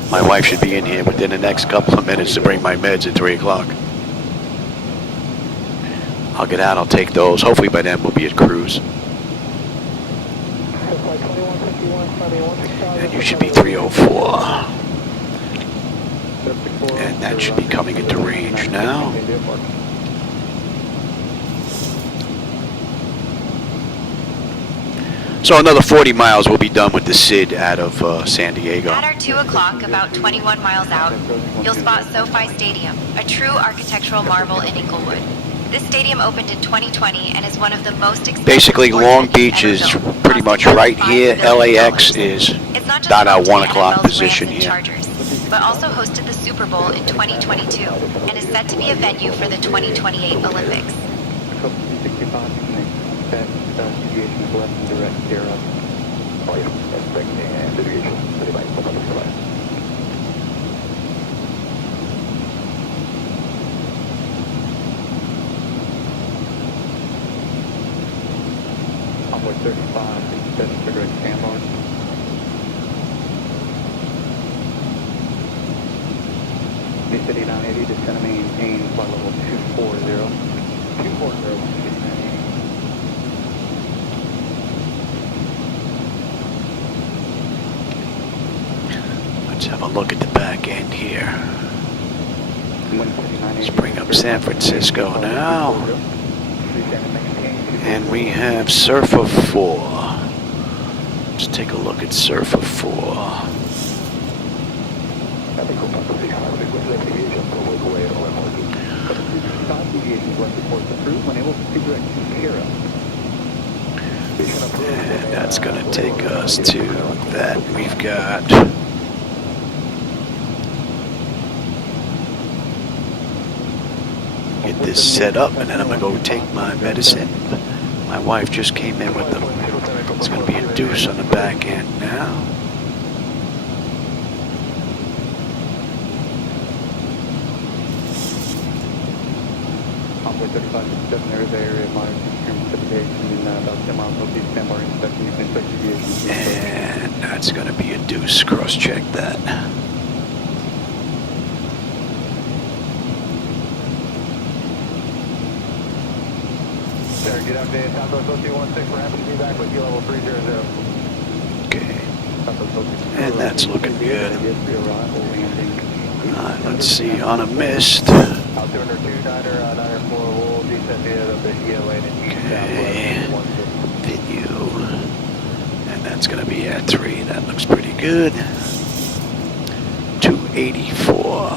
My wife should be in here within the next couple of minutes to bring my meds at 3 o'clock. I'll get out, I'll take those. Hopefully by then we'll be at cruise. And you should be 304. And that should be coming into range now. So another 40 miles we'll be done with the SID out of San Diego. At our 2 o'clock, about 21 miles out, you'll spot SoFi Stadium, a true architectural marvel in Inglewood. This stadium opened in 2020 and is one of the most expensive Basically, sports Long venues Beach ever is built, pretty much right costing here. $5 billion. LAX is It's not just about our home to 1 the o'clock NFL's position Rams and here. Chargers, but also hosted the Super Bowl in 2022 and is set to be a venue for the 2028 Olympics. Onboard 35, descend for direct Sanborn. City 980, descend and maintain flight level 240. 240. Let's have a look at the back end here. Let's bring up San Francisco now. And we have Surfer 4. Let's take a look at Surfer 4. And that's going to take us to that. We've got get this set up, and then I'm going to go take my medicine. My wife just came in with them. It's going to be a deuce on the back end now. Onboard 35, just near the area of my precipitation in about 10 miles northeast Sanborn, inspection, you can inspect deviation. And that's going to be a deuce. Cross-check that. Sir, get up to Southwest 0216, we're happy to be back with you, level 300. Okay. And that's looking good. Let's see, on a mist. Altimeter 29er, 94, we'll descend via the Bahia lane and east southwest. Venue. And that's going to be at 3. That looks pretty good. 284.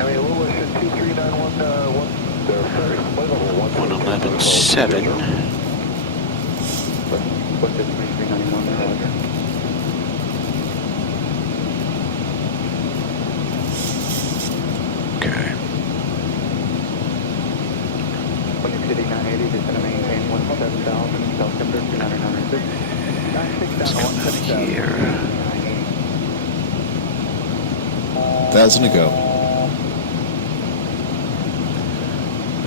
I mean, what was it? 2391, 111.7. What's it, 2391? Okay. City 980, descend and maintain 17,000, South Timber 2996. Let's come out of here. 1,000 to go.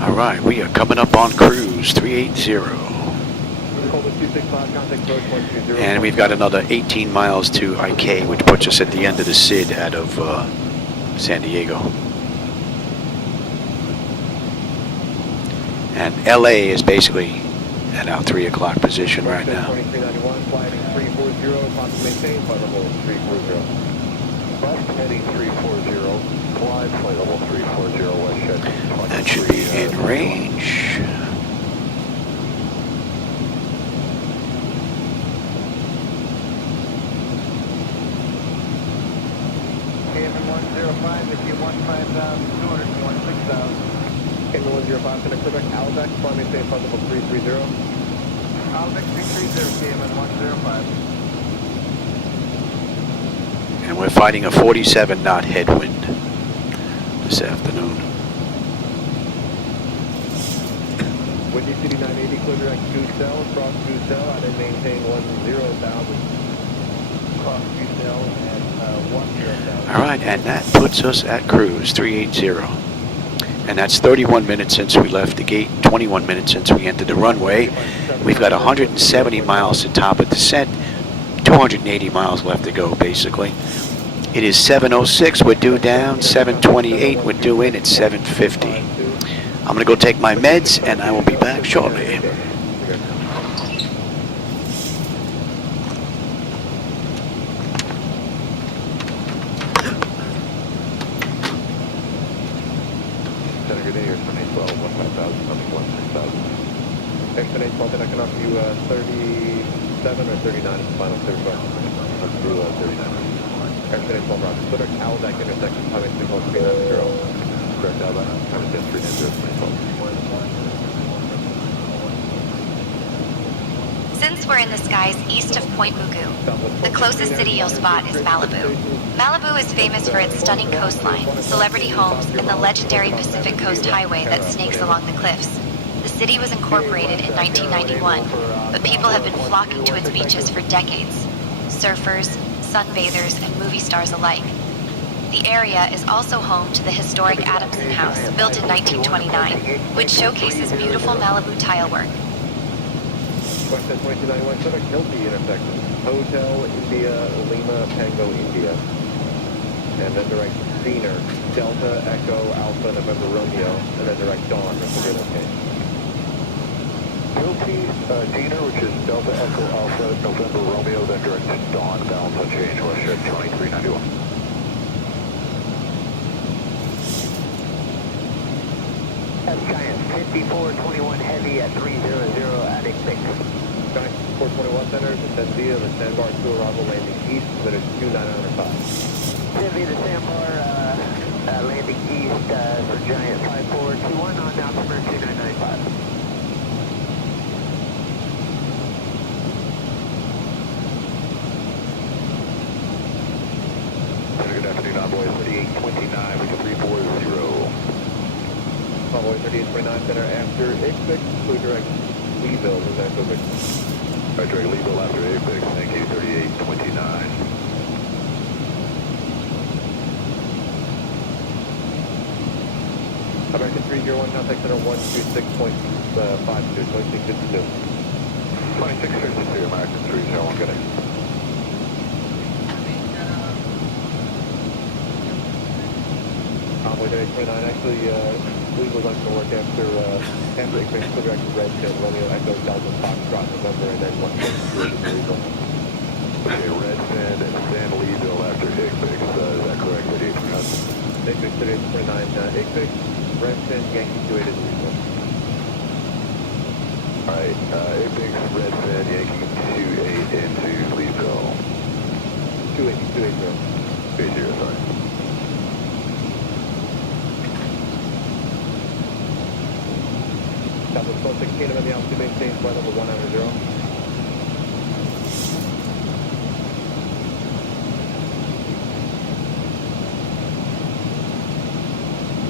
All right, we are coming up on cruise 380. And we've got another 18 miles to IK, which puts us at the end of the SID out of San Diego. And LA is basically at our 3 o'clock position right now. 2391, flying 340, approximately maintain, flight level 340. West heading 340, climb flight level 340, west heading. That should be in range. KSAN 105, if you 15,200, 16,000. KSAN 105, going to Quebec, Aldex, fly maintain, flight level 330. Aldex 330, KSAN 105. And we're fighting a 47 knot headwind this afternoon. Windy City 980, clear direct Goosell, cross Goosell, and then maintain 10,000. Cross Goosell and 10,000. All right, and that puts us at cruise 380. And that's 31 minutes since we left the gate, 21 minutes since we entered the runway. We've got 170 miles to top of descent, 280 miles left to go, basically. It is 7:06, we're due down, 7:28, we're due in at 7:50. I'm going to go take my meds, and I will be back shortly. Good day, Airstone 812, 15,000, coming 16,000. Airstone 812, then I can offer you 37 or 39 is the final 35. Let's do 39. Airstone 812, Roger. Clear Aldex intersection, timing signal 390. correct airliner. Have a 10-390. Since we're in the skies east of Point Mugu, the closest city you'll spot is Malibu. Malibu is famous for its stunning coastline, celebrity homes, and the legendary Pacific Coast Highway that snakes along the cliffs. The city was incorporated in 1991, but people have been flocking to its beaches for decades. Surfers, sunbathers, and movie stars alike. The area is also home to the historic Adamson House, built in 1929, which showcases beautiful Malibu tile work. West 2291, Quebec, Hilti intersection. Hotel India, Lima, Tango, India. And then direct Zener, Delta, Echo, Alpha, November, Romeo, and then direct Dawn, that's a good location. Hilti, Zener, which is Delta, Echo, Alpha, November, Romeo, then direct Dawn, balance on change, west jet 2391. Giant 5421 heavy at 300 at X6. Giant 421 center, descend via the sandbar to arrival landing east, submitted 29905. Heavy the sandbar, landing east for Giant 5421 on altimeter 2995. Good afternoon, Envoy 3829, we get 340. Envoy 3829 center after X6, so direct Leeville, is that go good? Right, direct Leeville after X6, thank you, 3829. American 301, contact center 126.52, 2652. 2652, American 301, good day. Convoy 3829, actually, Leeville's not going to work after X6, so direct Red Pin, Romeo, Echo, Delta, Foxtrot, November, and then 126 Leeville. Okay, Red Pin and San Leeville after X6, is that correct? 3829. X6, X6, Red Pin, Yankee 28 is Leeville. Alright, X6, Red Pin, Yankee 28 into Leeville. 280. 80, sorry. Southwest 1216, I'm in the altitude, maintain flight level 190.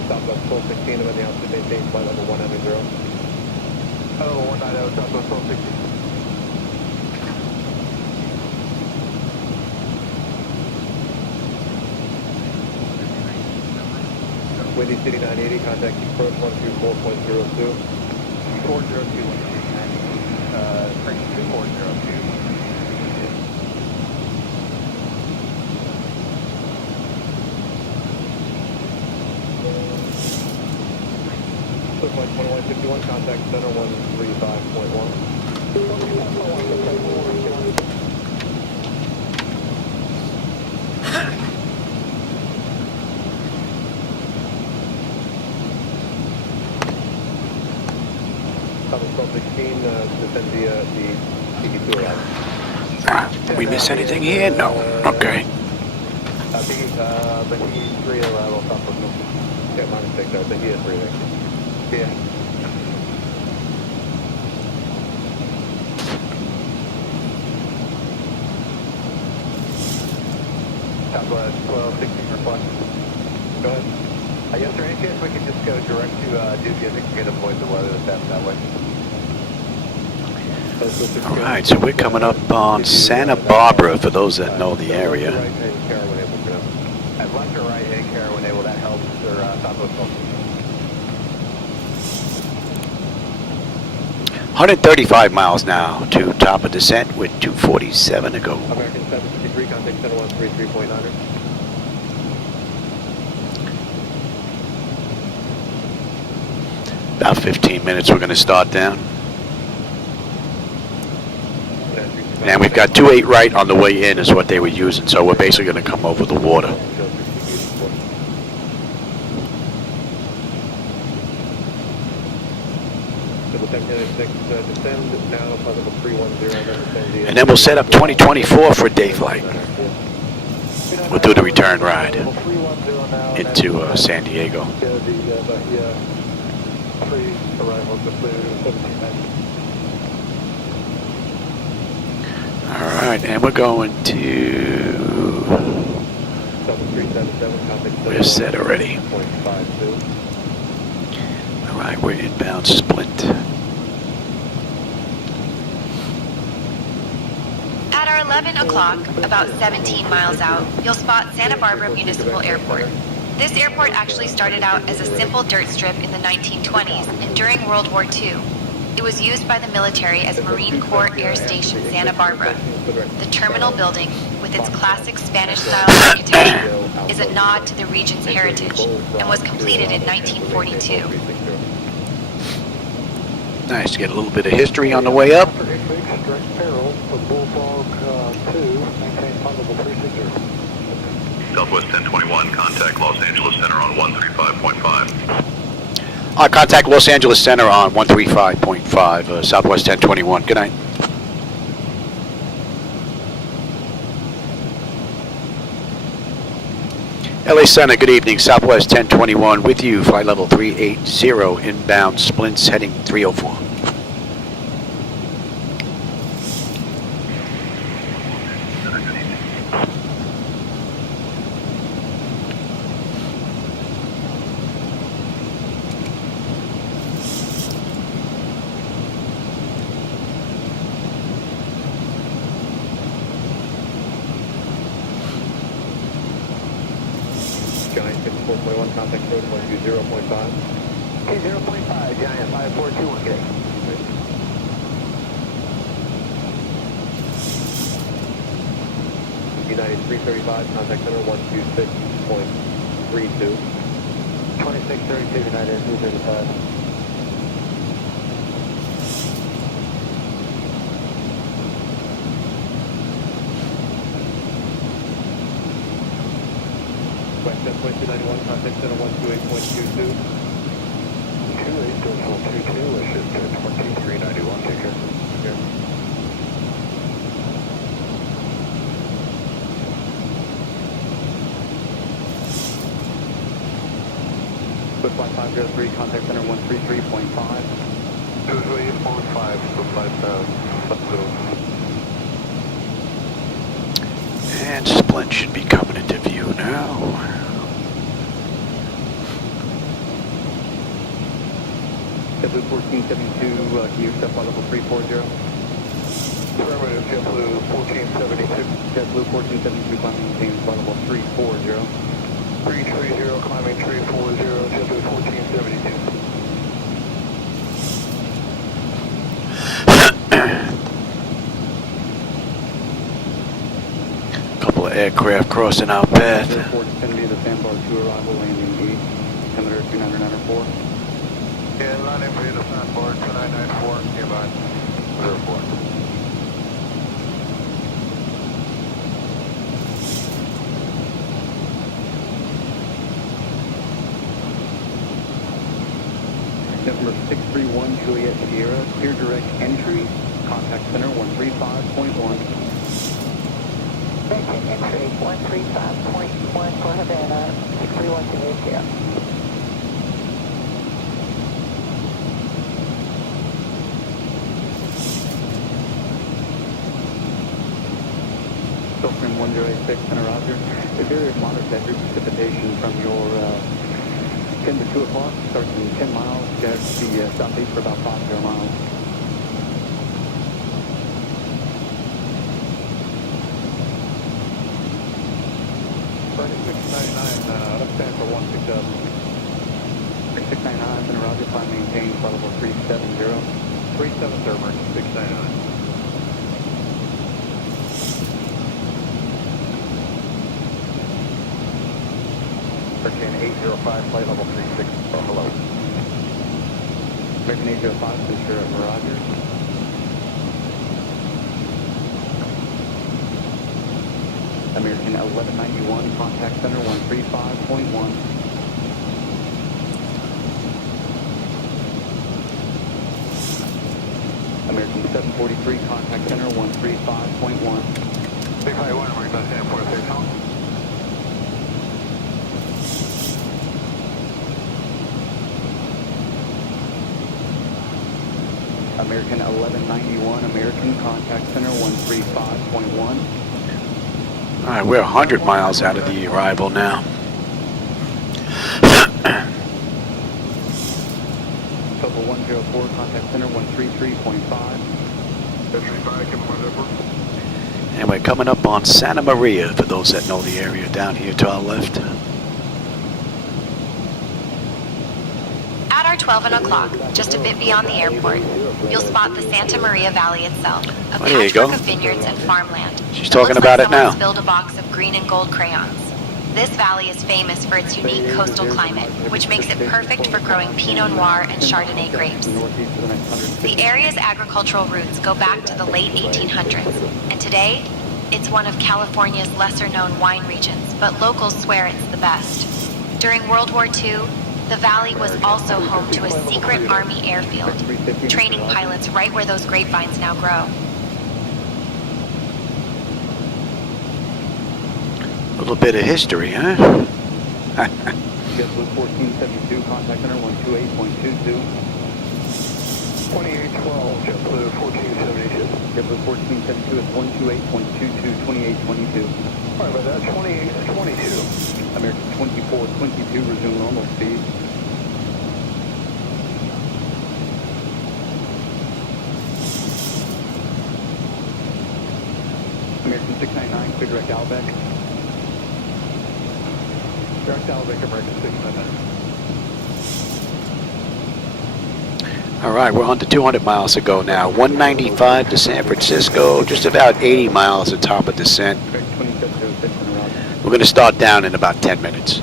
Southwest 1216, I'm in the altitude, maintain flight level 190. Level 190, Southwest 1216. Windy City 980, contact approach 124.02. 402, Frank 2402. Flight 2151, contact center 135.1. Southwest 1216, descend via the CP2 arrival. We miss anything here? No. Okay. The E3 arrival, Southwest. Yeah, my mistake there. The E3 there. Yeah. Southwest 1216 request. Go ahead. Yes, sir. Any chance we could just go direct to Duke? I think we can avoid the weather that's that way. Alright, so we're coming up on Santa Barbara, for those that know the area. At left or right hand care when able, that helps, or Southwest 135 miles now to top of descent with 247 to go. American 753, contact center 133.9. About 15 minutes we're going to start down. And we've got 28 right on the way in is what they were using, so we're basically going to come over the water. And then we'll set up 2024 for a day flight. We'll do the return ride into San Diego. Alright, and we're going to... We're set already. Alright, we're inbound Splint. At our 11 o'clock, about 17 miles out, you'll spot Santa Barbara Municipal Airport. This airport actually started out as a simple dirt strip in the 1920s, and during World War II. It was used by the military as Marine Corps Air Station Santa Barbara. The terminal building, with its classic Spanish-style architecture, is a nod to the region's heritage and was completed in 1942. Nice to get a little bit of history on the way up. Southwest 1021, contact Los Angeles Center on 135.5. Contact Los Angeles Center on 135.5, Southwest 1021. Good night. LA Center, good evening. Southwest 1021 with you. Flight level 380, inbound Splints heading 304. Giant 54.1, contact road 120.5. Okay, 0.5, Giant 5421, good. United 335, contact center 126.32. 2632, United 335. West 10.291, contact center 128.22. 28.22, wish it 2391, take care. Here. Quick flight 503, contact center 133.5. 228.5, so flight 70. And Splint should be coming into view now. JetBlue 1472, can you accept flight level 340? Affirmative, JetBlue 1472. JetBlue 1472, climb maintain flight level 340. 330, climbing 340, JetBlue 1472. Couple of aircraft crossing our path. Airport vicinity of the Sandbar 2 arrival, landing gate, altimeter 2994. Yeah, landing for you to Sandbar 2994, nearby 04. Number 631 Juliet Sierra, clear direct entry, contact center 135.1. Direct entry 135.1 for Havana, 631 Juliet Sierra. Filtering 1086, center Roger. A very moderate heavy precipitation from your 10 to 2 o'clock, starts in 10 miles, jets the southeast for about 50 miles. Friday 699, left stand for 167. 699, center Roger, climb maintain, flight level 370. 37, sir, emergency 699. American 805, flight level 36, hello. American 805, center Roger. American 1191, contact center 135.1. American 743, contact center 135.1. Big High 1, we're going to stand for a 6 home. American 1191, American contact center 135.1. All right, we're 100 miles out of the arrival now. Total 104, contact center 133.5. And we're coming up on Santa Maria, for those that know the area down here to our left. At our 12 o'clock, just a bit beyond the airport, you'll spot the Santa Maria Valley itself, a there you go. patchwork of vineyards and farmland. She's talking about it now. Filled a box of green and gold crayons. This valley is famous for its unique coastal climate, which makes it perfect for growing Pinot Noir and Chardonnay grapes. The area's agricultural roots go back to the late 1800s, and today, it's one of California's lesser-known wine regions, but locals swear it's the best. During World War II, the valley was also home to a secret Army airfield, training pilots right where those grapevines now grow. A little bit of history, huh? JetBlue 1472, contact center 128.22. 2812, JetBlue 1472. JetBlue 1472 is 128.22, 2822. Sorry about that, 2822. American 2422, resume normal speed. American 699, clear direct Albeck. Direct Albeck, American 699. All right, we're on to 200 miles to go now. 195 to San Francisco, just about 80 miles at top of descent. We're going to start down in about 10 minutes.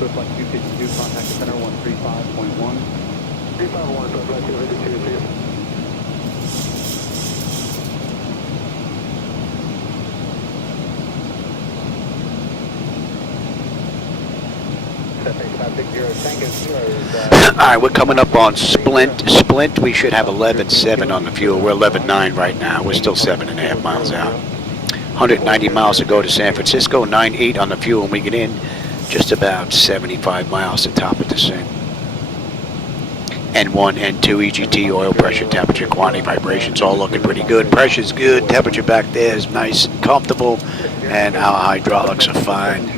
So flight 252, contact center 135.1. 351, so flight 252. All right, we're coming up on Splint. Splint, we should have 11.7 on the fuel. We're 11.9 right now. We're still 7.5 miles out. 190 miles to go to San Francisco. 9.8 on the fuel when we get in. Just about 75 miles to top of descent. N1, N2, EGT, oil pressure, temperature, quantity, vibrations, all looking pretty good. Pressure's good. Temperature back there is nice and comfortable. And our hydraulics are fine.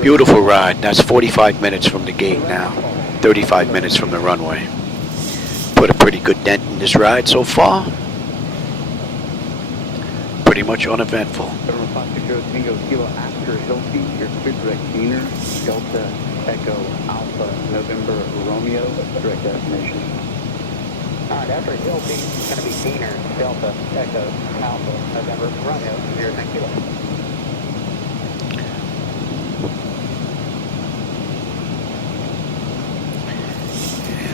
Beautiful ride. That's 45 minutes from the gate now. 35 minutes from the runway. Put a pretty good dent in this ride so far. Pretty much uneventful. Tango Kilo after Hilti, your clear direct Wiener, Delta Echo Alpha November Romeo, direct destination. Alright, after Hilti, it's going to be Wiener, Delta Echo Alpha November Romeo, 09 Kilo.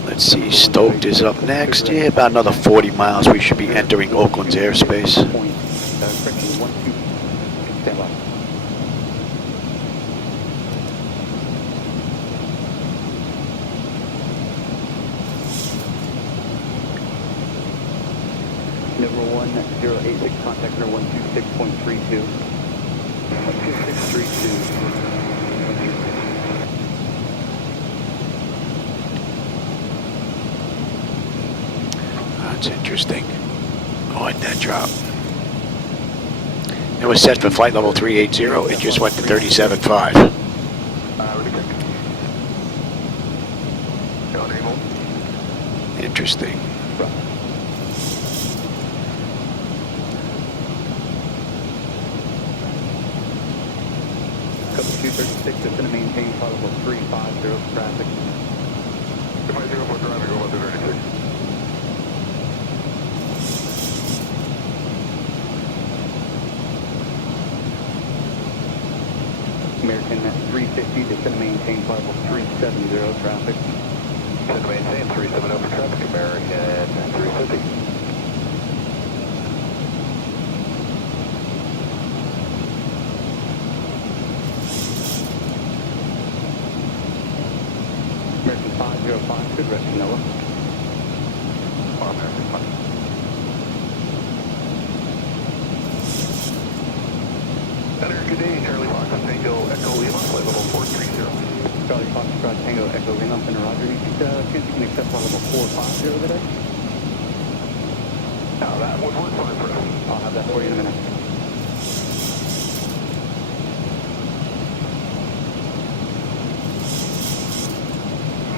Let's see, Stoked is up next. Yeah, about another 40 miles. We should be entering Oakland's airspace. Stand by. Number 1086, contact number 126.32. 12632. That's interesting. Oh, and that drop. It was set for flight level 380. It just went to 37.5. Interesting. Couple 236 is going to maintain flight level 350 traffic. 0 traffic, go about 236. American 350 is going to maintain flight level 370 traffic. Going to maintain 370 for traffic, American 350. American 505, good rest, Noah. American 5. American Hey, Charlie Fox, Tango Echo Lima, flight level 430. Charlie Fox, Tango Echo Lima, Center Roger. You chance you can accept flight level 450 today? Now that would work fine for us. I'll have that for you in a minute.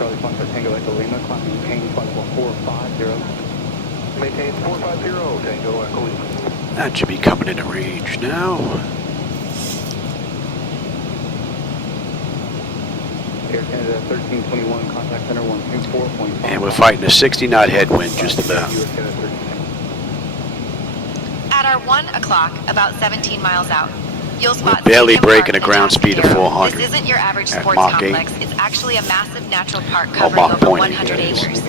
Charlie Fox, Tango Echo Lima, climbing maintain flight level 450. Maintain 450, Tango Echo Lima. That should be coming into range now. Air Canada 1321, contact center 124.5. And we're fighting a 60-knot headwind just about. At our 1 o'clock, about 17 miles out, you'll spot Barely Stadium breaking Park a ground in speed of Aero. 400 This isn't your average at sports Mach 8. complex. It's actually a massive natural park Oh, covering Mach over 0.8. 100 acres,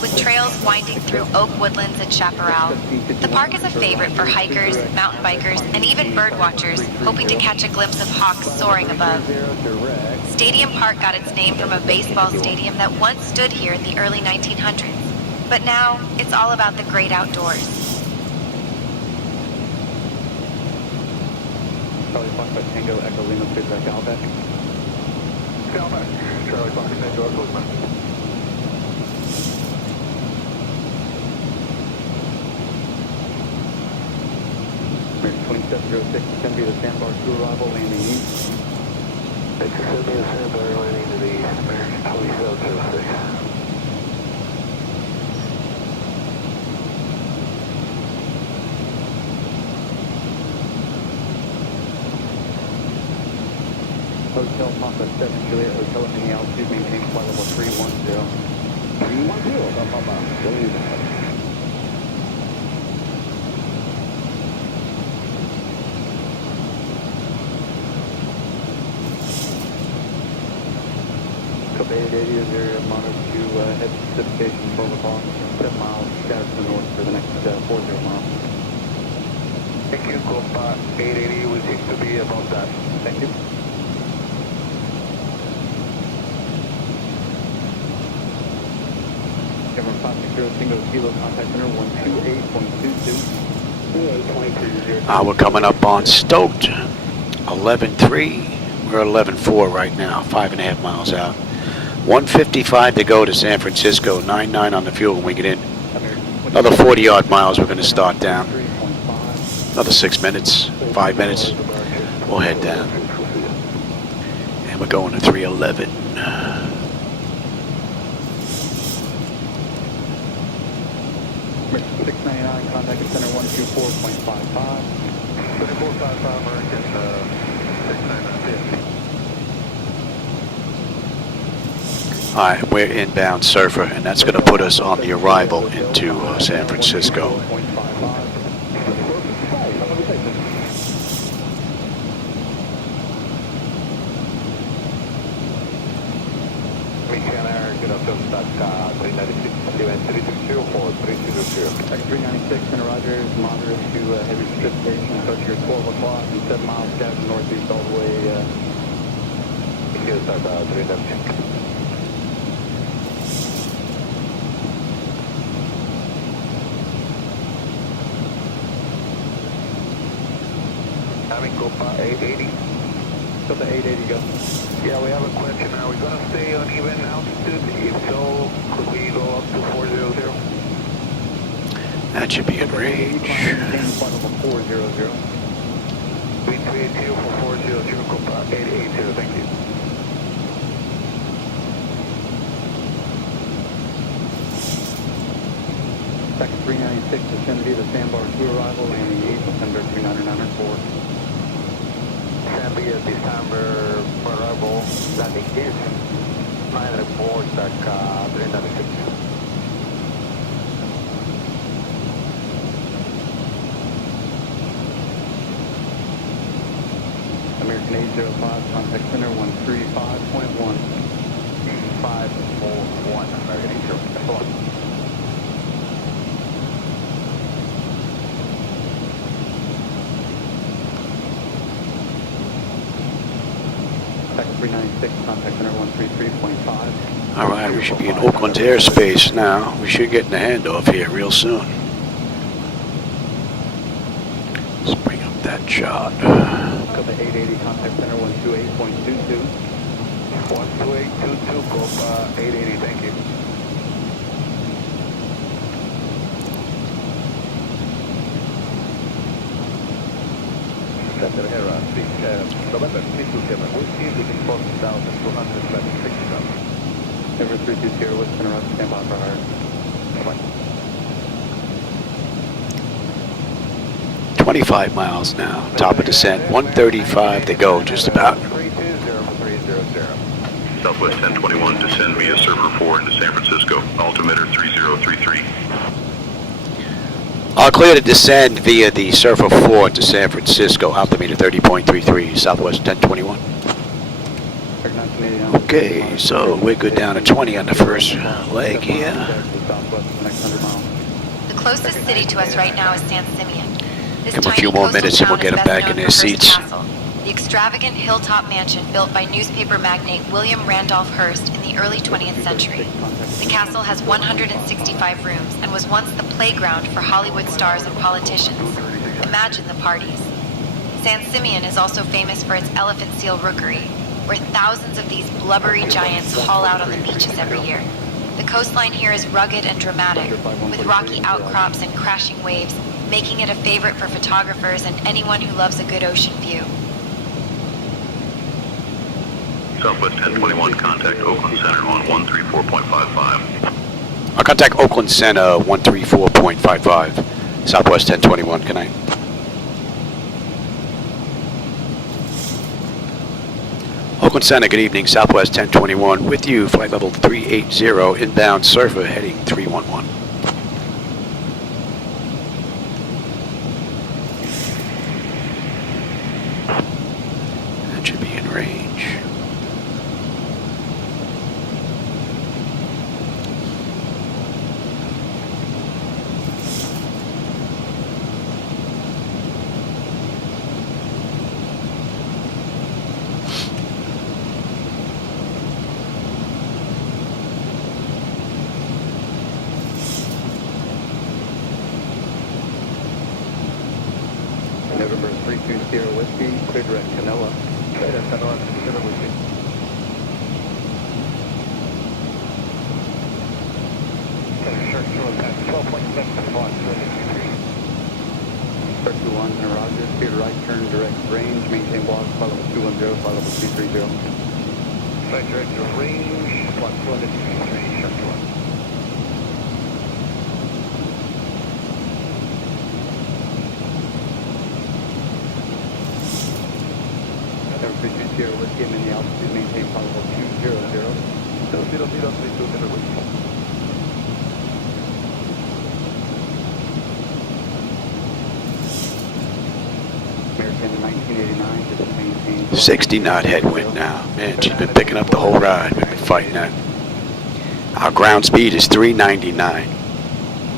with trails winding through oak woodlands and chaparral. The park is a favorite for hikers, mountain bikers, and even bird watchers hoping to catch a glimpse of hawks soaring above. Stadium Park got its name from a baseball stadium that once stood here in the early 1900s, but now it's all about the great outdoors. Charlie Fox, Tango Echo Lima, feedback Albeck. Albeck, Charlie Fox, Tango Echo Lima. American 2706, send me the sandbar to arrival, landing east. Send me the sandbar landing to the American 2706. Hotel Papa 7 Juliet, Hotel at any altitude, maintain flight level 310. 310, Papa, Juliet. Copa 880 is area monitor to head precipitation 12 o'clock, 7 miles, scattered to the north for the next 40 miles. Thank you, Copa 880, we seem to be above that. Thank you. Everyone 560 Tango Kilo, contact center 128.22. We're coming up on Stoked, 11.3. We're at 11.4 right now, 5.5 miles out. 155 to go to San Francisco, 9.9 on the fuel when we get in. Another 40-odd miles we're going to start down. Another 6 minutes, 5 minutes, we'll head down. And we're going to 311. 699, contact center 124.55. 2455 American 699. Alright, we're inbound Surfer, and that's going to put us on the arrival into San Francisco. X396 and Roger is moderate to heavy precipitation, approach your 12 o'clock and 7 miles south to northeast all the way. Having Copa 880. Copa 880, go. Yeah, we have a question. Are we going to stay on even altitude? If so, could we go up to 400? That should be in range. Flight level 400. Between 380 for 400, Copa 880, thank you. Second 396, vicinity of the sandbar to arrival, landing east, December 39904. Sandy, December arrival, landing east, 904, 396. American 805, contact center 135.1. 541, American 805. Second 396, contact center 133.5. Alright, we should be in Oakland's airspace now. We should get in the handoff here real soon. Let's bring up that shot. Copa Delta 880, contact center 128.22. 12822, Copa 880, thank you. Center error, November 327, whiskey, leaving 40,200, flight 60,000. Number 320, what's going to run, stand by for hire. Bye-bye. 25 miles now, top of descent, 135 to go, just about. Southwest 1021, descend via Server 4 into San Francisco, altimeter 3033. All clear to descend via the Surfer 4 to San Francisco, altimeter 30.33, Southwest 1021. Okay, so we're good down to 20 on the first leg here. The closest city to us right now is San Simeon. This Give them a tiny few more coastal minutes and we'll town get is them best back in known their for Hearst seats. Castle, the extravagant hilltop mansion built by newspaper magnate William Randolph Hearst in the early 20th century. The castle has 165 rooms and was once the playground for Hollywood stars and politicians. Imagine the parties. San Simeon is also famous for its elephant seal rookery, where thousands of these blubbery giants haul out on the beaches every year. The coastline here is rugged and dramatic, with rocky outcrops and crashing waves, making it a favorite for photographers and anyone who loves a good ocean view. Southwest 1021, contact Oakland Center on 134.55. I'll contact Oakland Center 134.55, Southwest 1021, good night. Oakland Center, good evening, Southwest 1021, with you, flight level 380, inbound Surfer heading 311. That should be in range. November 320 Whiskey, clear direct Canela. Clear direct Canela, November Whiskey. Shark 12.7 Roger, clear to right turn, direct range, maintain block, flight level 210, flight level 230. Flight direct range, block 230, Shark 21. Whiskey, I'm in the altitude, maintain flight level 200. 00320 Whiskey. American 1989, just maintain 60 knot headwind now. Man, she's been picking up the whole ride. We've been fighting that. Our ground speed is 399.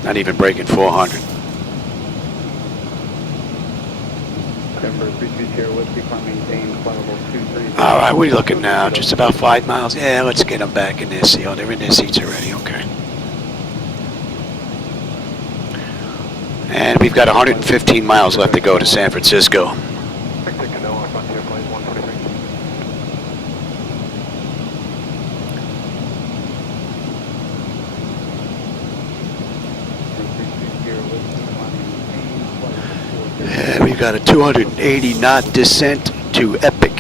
Not even breaking 400. November 320 Whiskey, climb maintain flight level 230. All right, what are you looking now? Just about 5 miles? Yeah, let's get them back in their seat. Oh, they're in their seats already. Okay. And we've got 115 miles left to go to San Francisco. And we've got a 280 knot descent to Epic.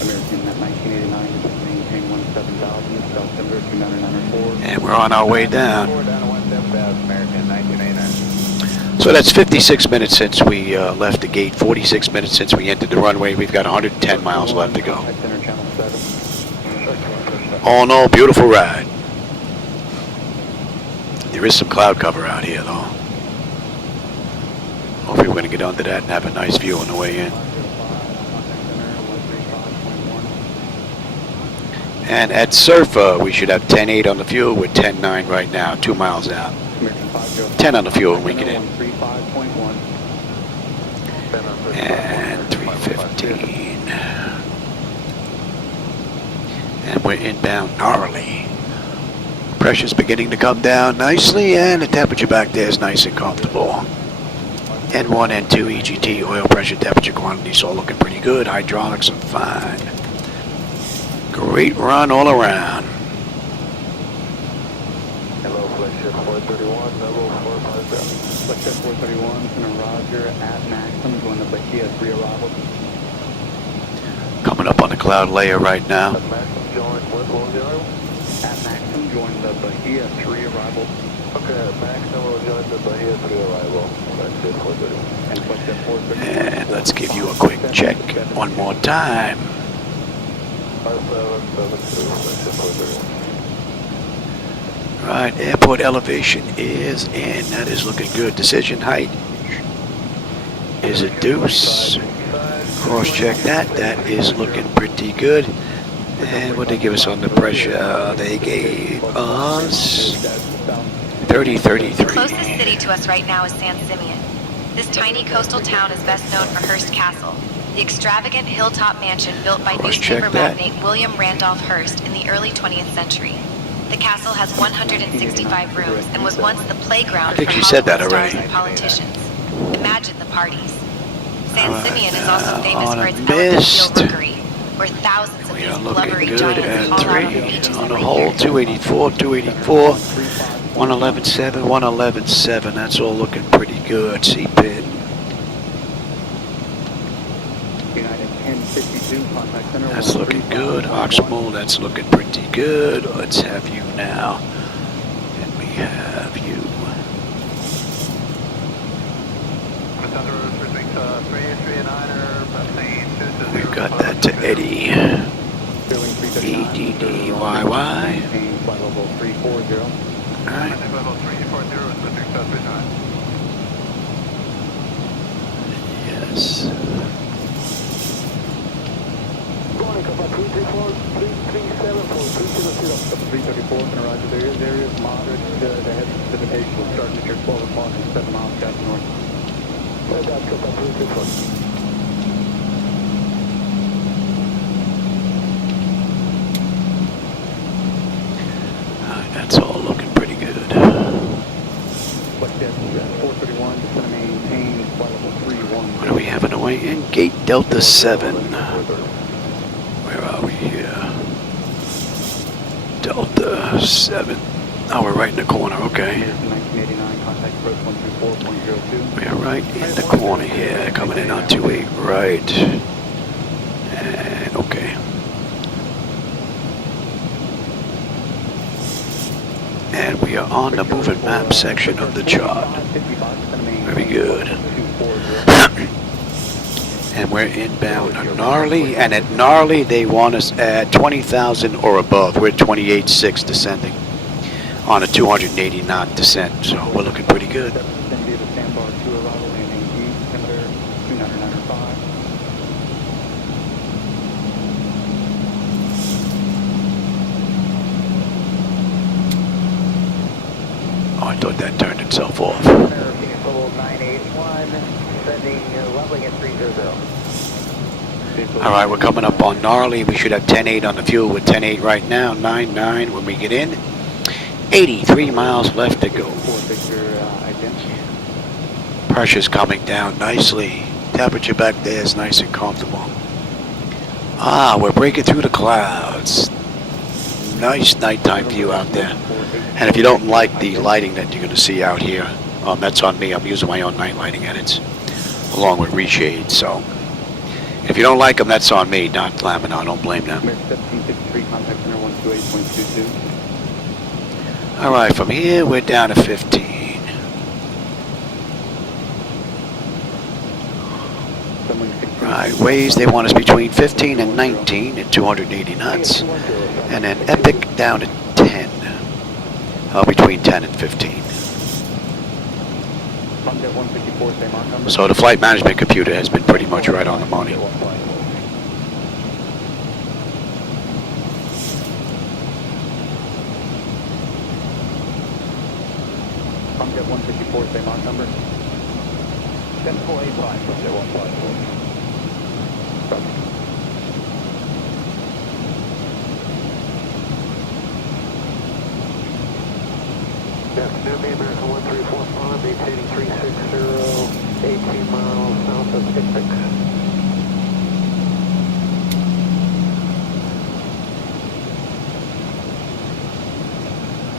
American 1989, just maintain 17,000, altimeter 2994. And we're on our way down. American 1989. So that's 56 minutes since we left the gate, 46 minutes since we entered the runway. We've got 110 miles left to go. All in all, beautiful ride. There is some cloud cover out here, though. Hopefully we're going to get under that and have a nice view on the way in. And at Surfer, we should have 10.8 on the fuel. We're 10.9 right now, 2 miles out. 10 on the fuel when we get in. And 315. And we're inbound gnarly. Pressure's beginning to come down nicely, and the temperature back there is nice and comfortable. N1, N2, EGT, oil pressure, temperature, quantities all looking pretty good. Hydraulics are fine. Great run all around. Hello, Flightdeck 431, level 450. Flightdeck 431, and Roger at Maxim, going to Bahia 3 arrival. Coming up on the cloud layer right now. At Maxim, join, what will the arrival? At Maxim, join the Bahia 3 arrival. Okay, at Maxim, we'll join the Bahia 3 arrival. That's it, 431. And Flightdeck 431. And let's give you a quick check one more time. 5772, Flightdeck 431. Right, airport elevation is in. That is looking good. Decision height is a deuce. Cross check that. That is looking pretty good. And what did they give us on the pressure? They gave us 3033. Closest city to us right now is San Simeon. This tiny coastal town is best known for Hearst Castle, the extravagant hilltop mansion built by newspaper magnate William Randolph Hearst in the early 20th century. The castle has 165 rooms and was once the playground for Hollywood stars and politicians. Imagine the parties. San Simeon is also famous for its elegant steel rookery, where thousands of these blubbery giants haul out on the beaches on the every whole, year. 284, 284, 111.7, 111.7. That's all looking pretty good. C-pin. That's looking good. Oxmold, that's looking pretty good. Let's have you now. And we have you. We've got that to Eddie. EDDYY. Alright. Yes. There is moderate head precipitation starting at your 12 o'clock and 7 miles south north. That's all looking pretty good. What are we having away in? Gate Delta 7. Where are we here? Delta 7. Oh, we're right in the corner, okay. We are right in the corner here, coming in on 28, right. And okay. And we are on the moving map section of the chart. Very good. And we're inbound on Gnarly, and at Gnarly they want us at 20,000 or above. We're at 28.6 descending on a 280 knot descent, so we're looking pretty good. Oh, I thought that turned itself off. All right, we're coming up on Gnarly. We should have 10.8 on the fuel with 10.8 right now, 9.9 when we get in. 83 miles left to go. Pressure's coming down nicely. Temperature back there is nice and comfortable. Ah, we're breaking through the clouds. Nice nighttime view out there. And if you don't like the lighting that you're going to see out here, that's on me. I'm using my own night lighting edits along with reshades. So if you don't like them, that's on me, not Laminar. Don't blame them. All right, from here we're down to 15. Right, ways they want us between 15 and 19 at 280 knots, and then Epic down to 10, between 10 and 15. So the flight management computer has been pretty much right on the money. At 154, same Mach number. 10485, from there 154. 1345, maintaining 360, 18 miles south of Hickory.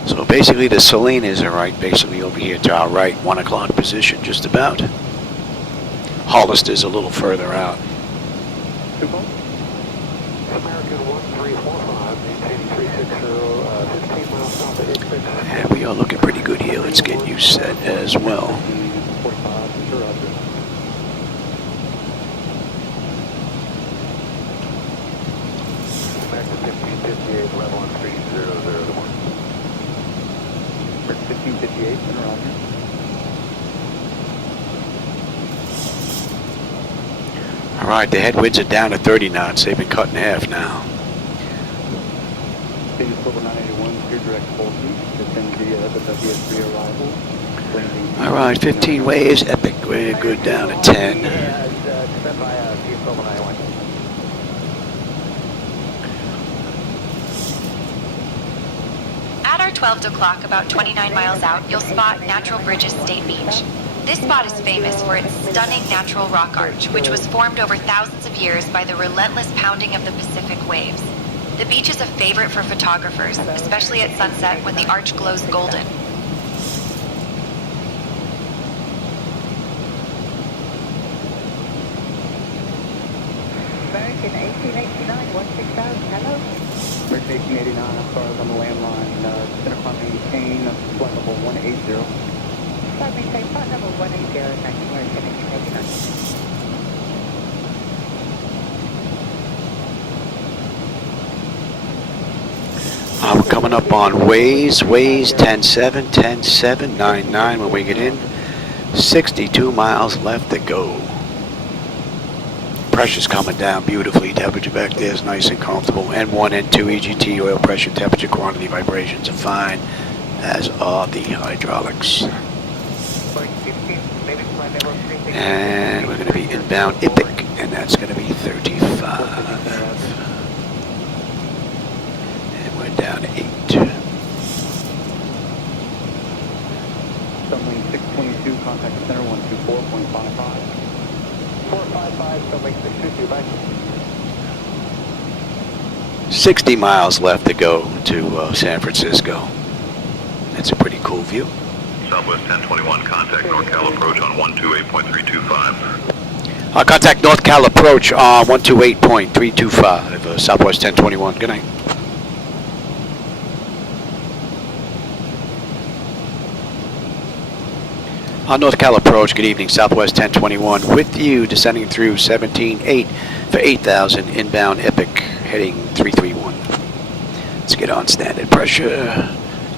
So basically the Salinas are right basically over here to our right, 1 o'clock position just about. Hollister's a little further out. American 1345, maintaining 360, 15 miles south of Hickory. And we are looking pretty good here. Let's get you set as well. American 1558, level on 300 to 1. 1558, and around here. All right, the headwinds are down to 30 knots. They've been cut in half now. Stage Silver 981, clear direct 14, descend via FSWS arrival. All right, 15 waves, Epic. We're good down to 10. Descend by Silver 981. At our 12 o'clock, about 29 miles out, you'll spot Natural Bridges State Beach. This spot is famous for its stunning natural rock arch, which was formed over thousands of years by the relentless pounding of the Pacific waves. The beach is a favorite for photographers, especially at sunset when the arch glows golden. American 1889, 16000, hello? American 1889, as far as on the landline, center climb maintain, flight level 180. Flight maintain, flight level 180, thank you, American 1889. We're coming up on Waze 10-7, 10-7, 9-9 when we get in. 62 miles left to go. Pressure's coming down beautifully. Temperature back there is nice and comfortable. N1, N2, EGT, oil pressure, temperature, quantity, vibrations are fine, as are the hydraulics. And we're going to be inbound Epic, and that's going to be 35. And we're down to 8. Sunwing 622, contact center 124.55. 455, Sunwing 622, bye. 60 miles left to go to San Francisco. That's a pretty cool view. Southwest 1021, contact NorCal approach on 128.325. Contact North Cal approach on 128.325, Southwest 1021. Good night. North Cal approach, good evening, Southwest 1021 with you, descending through 17.8 for 8,000, inbound Epic, heading 331. Let's get on standard pressure.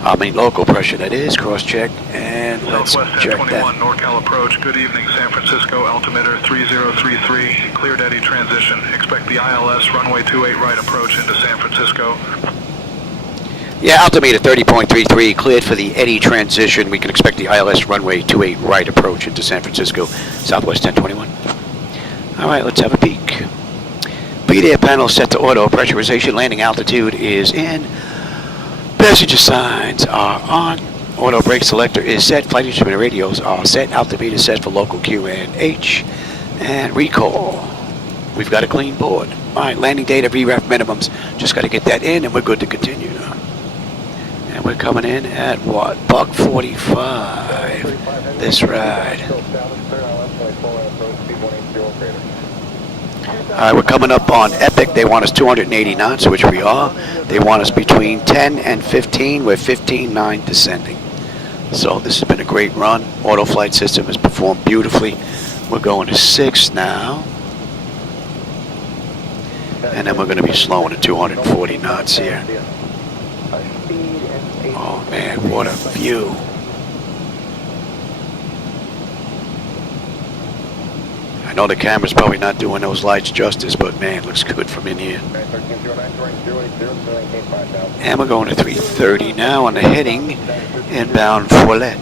Local pressure, that is, cross-check, and let's check that. Southwest 1021, NorCal approach, good evening, San Francisco, altimeter 3033, cleared eddy transition. Expect the ILS runway 28 right approach into San Francisco. Yeah, altimeter 30.33, cleared for the eddy transition. We can expect the ILS runway 28 right approach into San Francisco, Southwest 1021. All right, let's have a peek. Bleed air panel set to auto. Pressurization landing altitude is in. Passenger signs are on. Auto brake selector is set. Flight instrument radios are set. Altimeter set for local QNH. And recall. We've got a clean board. All right, landing data, VREF minimums. Just got to get that in and we're good to continue. And we're coming in at what? Buck 45. This ride. Alright, we're coming up on Epic. They want us 280 knots, which we are. They want us between 10 and 15. We're 15.9 descending. So this has been a great run. Auto flight system has performed beautifully. We're going to 6 now. And then we're going to be slowing to 240 knots here. Oh man, what a view. I know the camera's probably not doing those lights justice, but man, it looks good from in here. And we're going to 330 now on the heading, inbound Follett.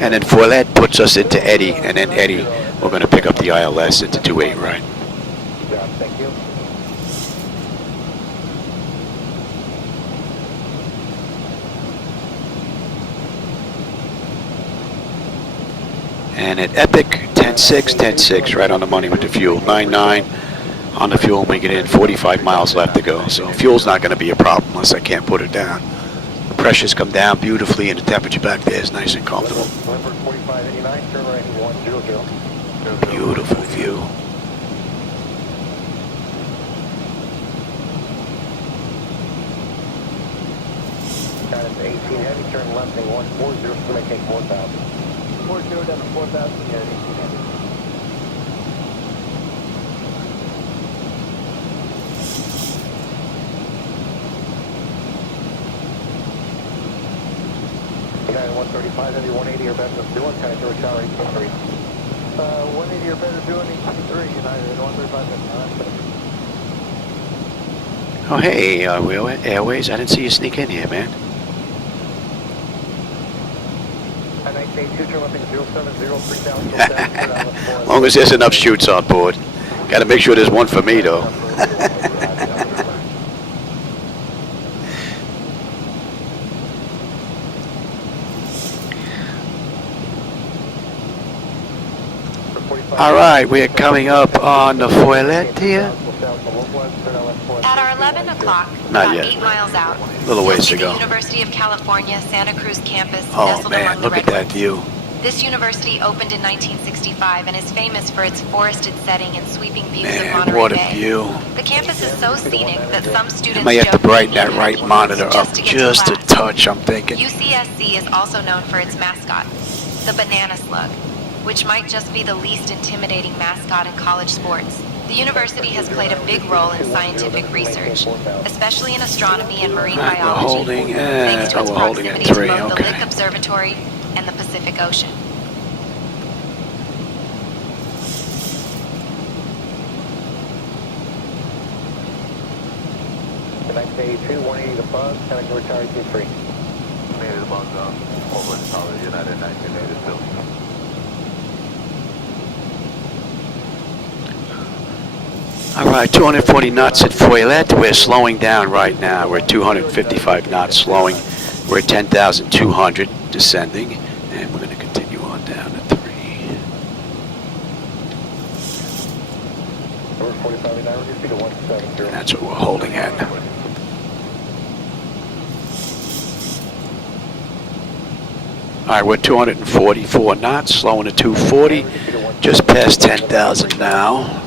And then Follett puts us into Eddy, and then Eddy, we're going to pick up the ILS into 28 right. Thank you. And at Epic, 10.6, 10.6, right on the money with the fuel. 9.9 on the fuel when we get in, 45 miles left to go. So fuel's not going to be a problem unless I can't put it down. The pressure's come down beautifully and the temperature back there is nice and comfortable. Beautiful view. Got it to 18 heavy, turn left and 140, so maintain 4,000. 40 down to 4,000, yeah, 18 heavy. United 135 heavy, 180 or better, doing kind of George Tower 18.3. 180 or better, doing 18.3, United 135 heavy. Oh, hey, Airways, I didn't see you sneak in here, man. As long as there's enough chutes on board. Got to make sure there's one for me, though. All right, we're coming up on the Foilet here. At our 11 o'clock, Not about yet. 8 miles out, A little ways to the go. University of California, Santa Cruz campus Oh nestled man, among the look at that view. This university opened in 1965 and is famous for its forested setting and sweeping views of Man, Monterey what a Bay. view. The campus is so scenic that some I students might have to joke brighten they that need right headphones monitor up just to get to just a class. touch, I'm thinking. UCSC is also known for its mascot, the banana slug, which might just be the least intimidating mascot in college sports. The university has played a big role in scientific research, especially in astronomy and marine Right, we're biology, holding, thanks to its we're holding at proximity 3, to both the okay. Lick Observatory and the Pacific Ocean. The 1982, 180 to buzz, kind of George Tower 18.3. 180 to buzz, over Tower United 1982. All right, 240 knots at Foilet. We're slowing down right now. We're at 255 knots slowing. We're at 10,200 descending, and we're going to continue on down to 3. And that's what we're holding at. All right, we're 244 knots, slowing to 240, just past 10,000 now.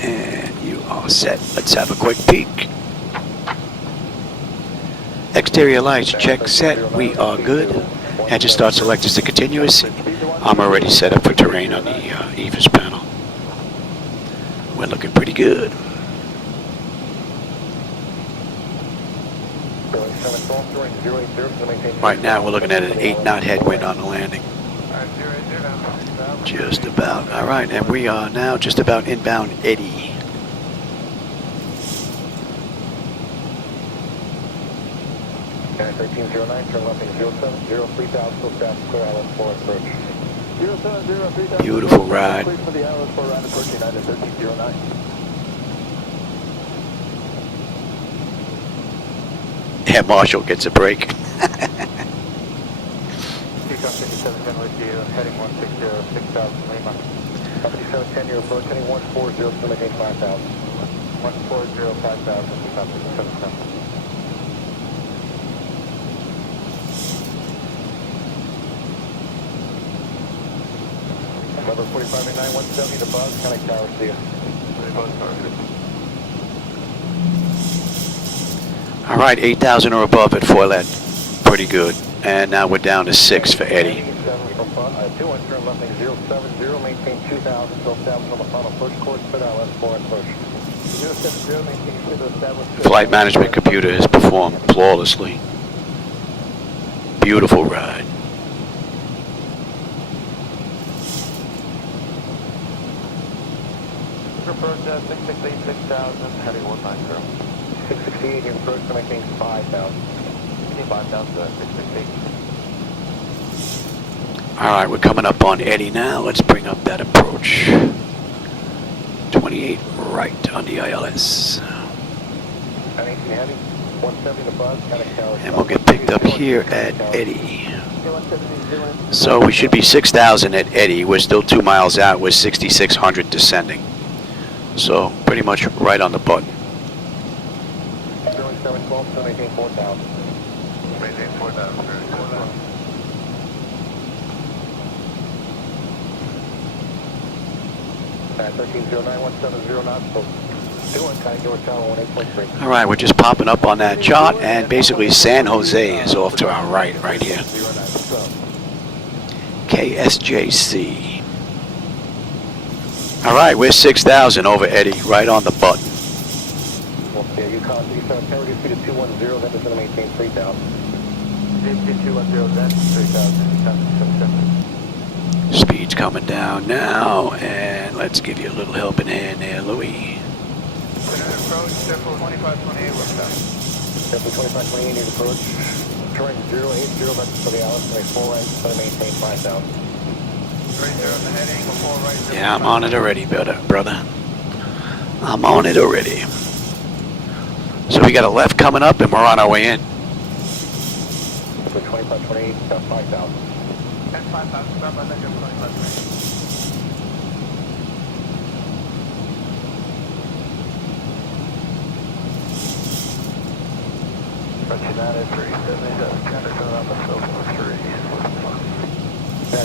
And you are set. Let's have a quick peek. Exterior lights, check set. We are good. Engine start select is the continuous. I'm already set up for terrain on the EVIS panel. We're looking pretty good. Right now we're looking at an 8-knot headwind on the landing. Just about. All right, and we are now just about inbound Eddy. Okay, 1309, turn left in 070, 3000, go fast, clear island 4 approach. 070, 3000. Beautiful ride. Please for the island 4 ride approach United 1309. Air Marshal gets a break. Peacock 5710 with you, heading 160, 6000 Lima. 5710, you're approach heading 140, so maintain 5000. 140, 5000, Peacock 5710. Number 4589, 170 to buzz, connect tower, see you. Buzz targeted. All right, 8,000 or above at Foilet. Pretty good. And now we're down to 6 for Eddy. 21, turn left in 070, maintain 2000, so establish on the final push course, put out left 4 and push. 070, maintain 2 to establish. Flight management computer has performed flawlessly. Beautiful ride. Approach 668, 6000, heading 190. 668, your approach to maintain 5000. 5,000 to 668. All right, we're coming up on Eddy now. Let's bring up that approach. 28 right on the ILS. 18 heavy, And we'll get picked up here at Eddy. So we should be 6,000 at Eddy. We're still 2 miles out. We're 6,600 descending. So pretty much right on the button. 712, so maintain 4,000. Maintain 4,000. 1309-170 knots, so 2-1, all right, we're just popping up on that chart, and basically San Jose is off to our right here. KSJC. All right, we're 6,000 over Eddy, right on the button. Yeah, you call it, reduce speed to 210, then it's going to maintain 3,000. 210, then 3,000. Speed's coming down now, and let's give you a little helping hand there, Louis. Approach, Temple 2528, what's up? Temple 2528, need approach. Turn 080, that's for the Alice, 4 right, it's going to maintain 5,000. 30 in the heading, 4 right. Yeah, I'm on it already, brother. I'm on it already. So we got a left coming up, and we're on our way in. 2528, 5,000. 5,000, stop, I think I'm 2528. United 370, Chatter coming up at Southwest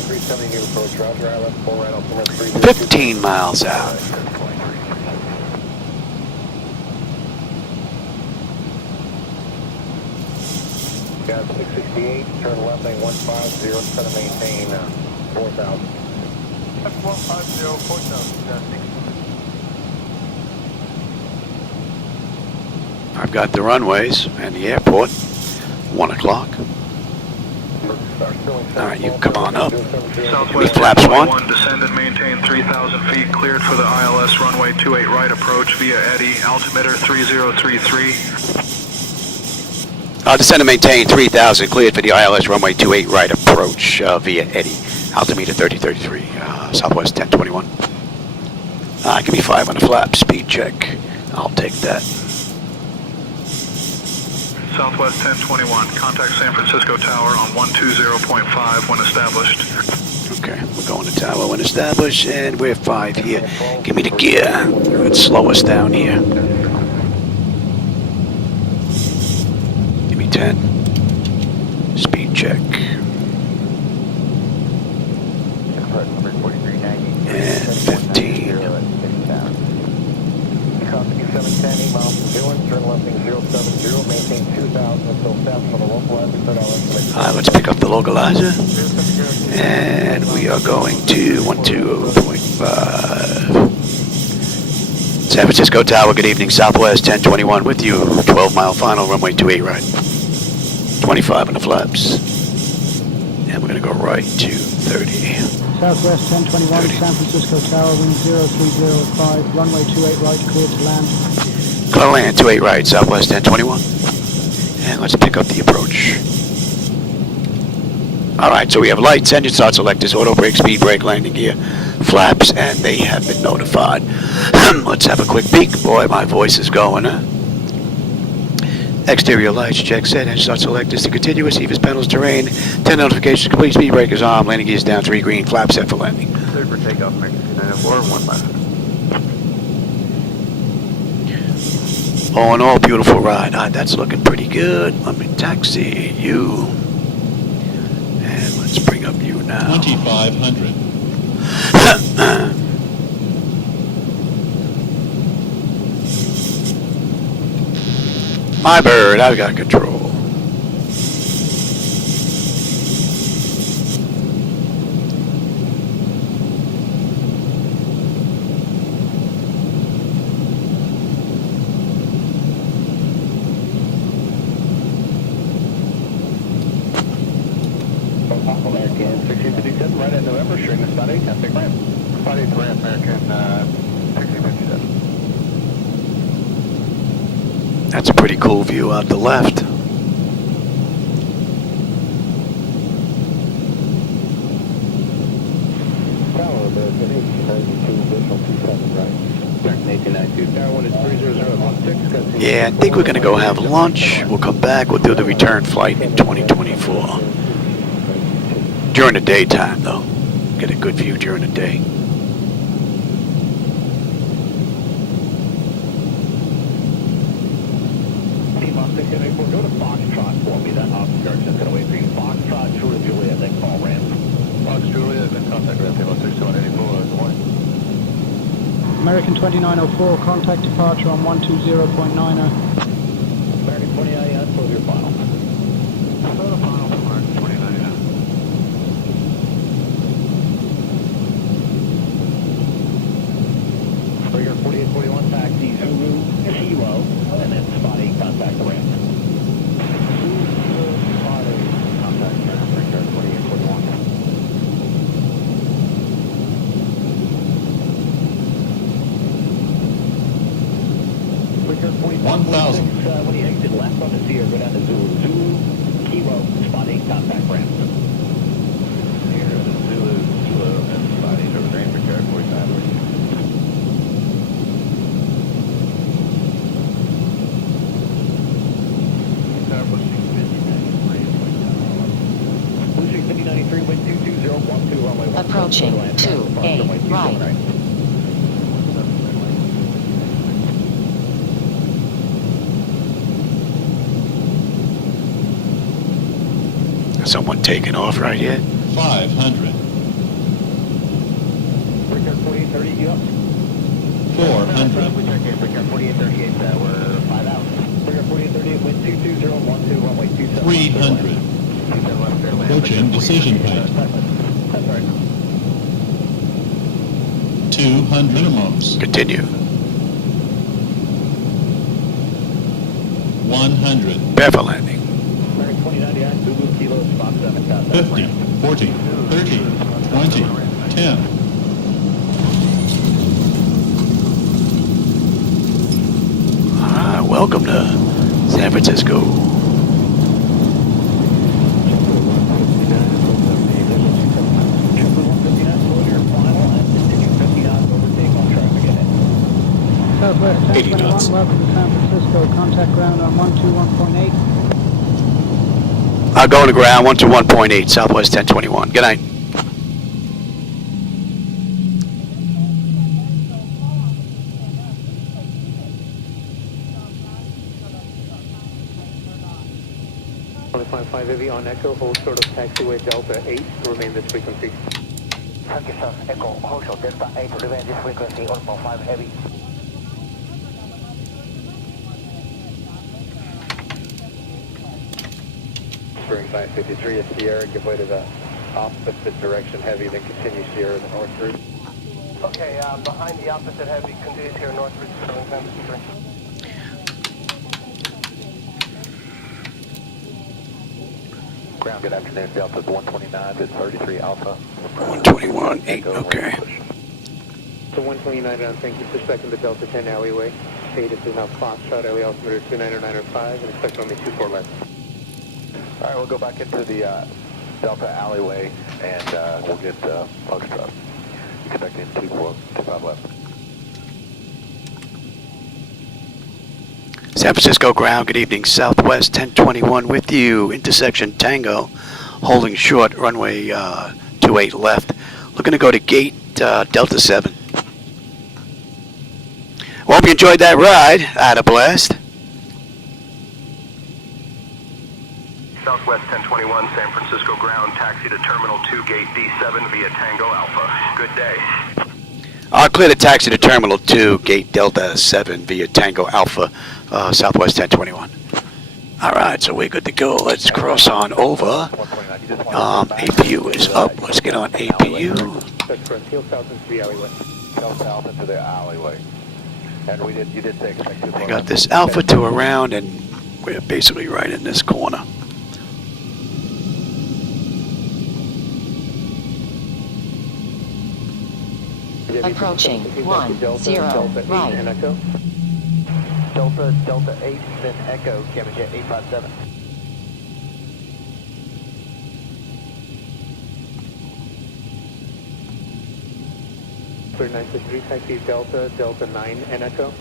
370 new approach, Roger, I left 4 right, altimeter 15 miles out. Got 668, turn left, lane 150, it's going to maintain 4,000. That's 150, 4,000, I've got the runways and the airport. 1 o'clock. All right, you come on up. Southwest Flaps 1. Descend and maintain 3,000 feet, cleared for the ILS runway 28 right approach via Eddy, altimeter 3033. Descend and maintain 3,000, cleared for the ILS runway 28 right approach via Eddy, altimeter 3033, Southwest 1021. Give me 5 on the flap, speed check. I'll take that. Southwest 1021, contact San Francisco Tower on 120.5 when established. Okay, we're going to tower when established, and we're 5 here. Give me the gear. Let's slow us down here. Give me 10. Speed check. And 15. 710, miles from Dillon, turn left wing 070, maintain 2,000 until south from the localizer. Let's pick up the localizer. And we are going to 12.5. San Francisco Tower, good evening, Southwest 1021 with you. 12-mile final, runway 28 right. 25 on the flaps. And we're going to go right to 30. Southwest 1021, 30. San Francisco Tower, wind 0305, runway 28 right, cleared to land. Clear to land, 28 right, Southwest 1021. And let's pick up the approach. Alright, so we have lights, engine start selectors, auto brake, speed brake, landing gear, flaps, and they have been notified. Let's have a quick peek. Boy, my voice is going, huh? Exterior lights, check set, engine start selectors to continue, receivers, panels, terrain, 10 notifications, complete, speed breakers on, landing gears down, 3 green, flap set for landing. Cleared for takeoff, Mexican 904, 1 left. All in all, beautiful ride. That's looking pretty good. Let me taxi you. And let's bring up you now. 2,500. My bird, I've got control. American 6257, right at November, showing us about 8, big ramp. About 8 ramp, American 6057. That's a pretty cool view out the left. Tower, the 2 additional 27, right. Yeah, I think we're going to go have lunch. We'll come back. We'll do the return flight in 2024. During the daytime, though. Get a good view during the day. Go to Foxtrot for me. That officer is going to wait for you. Foxtrot, Julia, Juliet, then call ramp. Fox Juliet, then contact ramp. 6184. Good morning. American 2904, contact departure on 120.90. American 2999, close your final. Close the final for American 2999. Trigger 4841, taxi Zulu, Kilo, and then spot 8, contact the ramp. Zulu, spot 8, contact the ramp, trigger 4841. Trigger 1,000. When you exit left on the Sierra, go down to Zulu. Zulu, Kilo, spot 8, contact ramp. Here is Zulu, Kilo, and spot 8 over Grand Prairie 45. Approaching 2A right. Someone taking off right here? 500. Breaker 4830, you up? 400. We check in, Breaker 4838, we're 5 out. Breaker 4838, wind 22012, runway 27. 300. Approaching decision point. That's right. 200 minimums. Continue. 100. Bevel landing. American 2099, Zulu, Kilo, spot 7, contact 50. 40. 30. 20. 10. Ah, welcome to San Francisco. Southwest 80 knots. 1021, welcome to San Francisco. Contact ground on 121.8. Going to ground 121.8, Southwest 1021. Good night. Heavy on Echo, hold short of taxiway Delta 8, remain this frequency. Thank you, sir. Echo, hold short Delta 8, remain this frequency, Orbital 5 heavy. Spring 953 is Sierra, give way to the opposite direction heavy, then continue Sierra the north route. Okay, behind the opposite heavy, continue here north route 753. Ground, good afternoon, Delta 129 to 33 Alpha. 121.8, okay. So 129, thank you for second, the Delta 10 alleyway. This is now Foxtrot, alley altimeter 29905, and expect only 24 left. All right, we'll go back into the Delta alleyway, and we'll get Foxtrot. Expecting 25 left. San Francisco ground, good evening, Southwest 1021 with you, intersection Tango, holding short, runway 28 left, looking to go to gate Delta 7. Hope you enjoyed that ride, I had a blast. Southwest 1021, San Francisco ground, taxi to Terminal 2, gate D7 via Tango Alpha. Good day. I'll clear the taxi to Terminal 2, gate Delta 7 via Tango Alpha, Southwest 1021. All right, so we're good to go. Let's cross on over. APU is up. Let's get on APU. That's correct. Heel south into the alleyway. Heel south into the alleyway. And you did say expect 2 I got this Alpha to around, and we're basically right in this corner. Approaching 10 right. Delta 8, then Echo, Camera Jet 857. Clear 963, taxi Delta, Delta 9 and Echo.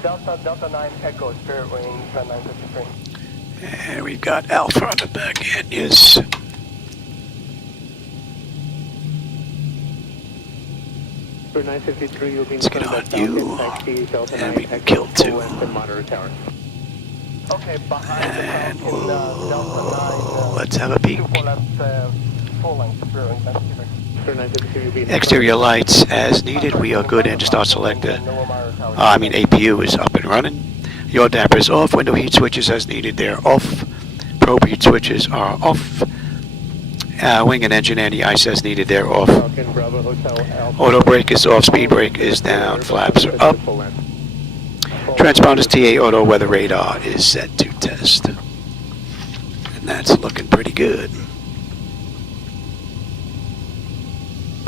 Delta, Delta 9 Echo, Spirit Wing 953. And we've got Alpha on the back end, yes. Clear 953, you'll be in Let's get on you, taxi Delta and 9 we can Echo, kill full 2. length and monitor tower. Okay, behind And the Delta 9, let's have a peek. Full length, Spirit Wing 953. Clear 953, you'll be in Exterior lights as needed. We are good. Engine start selector. APU is up and running. Yaw damper is off. Window heat switches as needed. They're off. Probe heat switches are off. Wing and engine anti-ice as needed. They're off. Auto brake is off. Speed brake is down. Flaps are up. Transponders TA auto weather radar is set to test. And that's looking pretty good.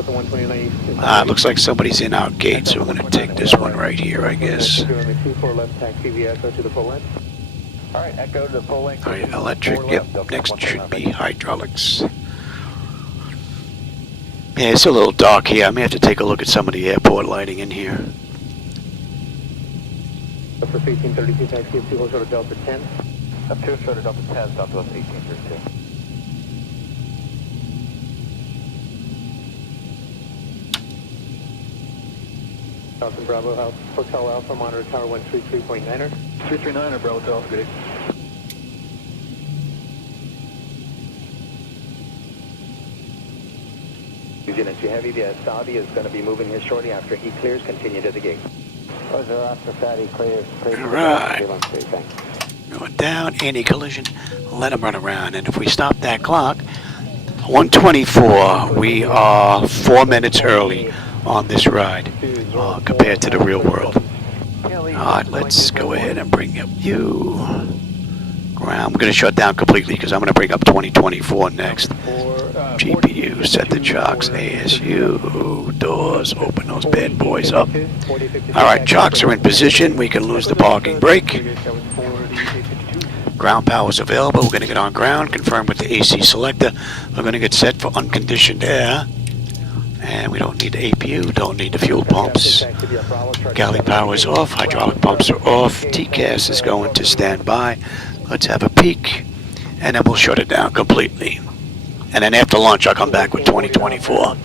It looks like somebody's in our gate, so we're going to take this one right here, I guess. Alright, electric, yep, next should be hydraulics. Yeah, it's a little dark here. I may have to take a look at some of the airport lighting in here. Southwest 1832, taxi up 2 short of Delta 10. Up 2 short of Delta 10, Southwest 1832. South Bravo, Hotel Alpha, monitor tower 133.9er. 339er, Bravo Hotel, good evening. Unit 2 Heavy, the Saudi is going to be moving here shortly after he clears. Continue to the gate. Roger, after Saudi clears. Alright. Going down, anti-collision, let him run around. And if we stop that clock, 1:24, we are 4 minutes early on this ride compared to the real world. Alright, let's go ahead and bring up you. Ground. I'm going to shut down completely because I'm going to bring up 2024 next. GPU, set the chocks, ASU, doors, open those bad boys up. Alright, chocks are in position. We can lose the parking brake. Ground power is available. We're going to get on ground, confirm with the AC selector. We're going to get set for unconditioned air. And we don't need the APU, don't need the fuel pumps. Galley power is off, hydraulic pumps are off. TCAS is going to standby. Let's have a peek, and then we'll shut it down completely. And then after lunch, I'll come back with 2024. Alright,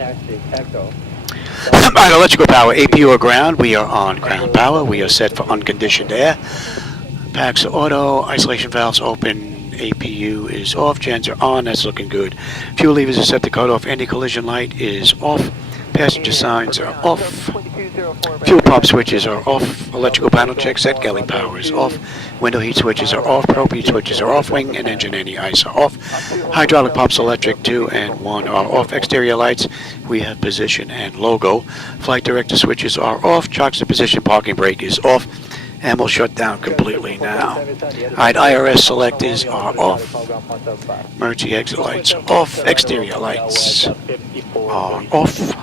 electrical power, APU or ground. We are on ground power. We are set for unconditioned air. Packs are auto, isolation valves open. APU is off, gens are on, that's looking good. Fuel levers are set to cut off, anti-collision light is off, passenger signs are off, fuel pump switches are off, electrical panel check set, galley power is off, window heat switches are off, probe heat switches are off, wing and engine anti-ice are off, hydraulic pumps electric 2 and 1 are off, exterior lights, we have position and logo, flight director switches are off, chocks to position, parking brake is off, and we'll shut down completely now. Alright, IRS selectors are off. Emergency exit lights are off. Exterior lights are off.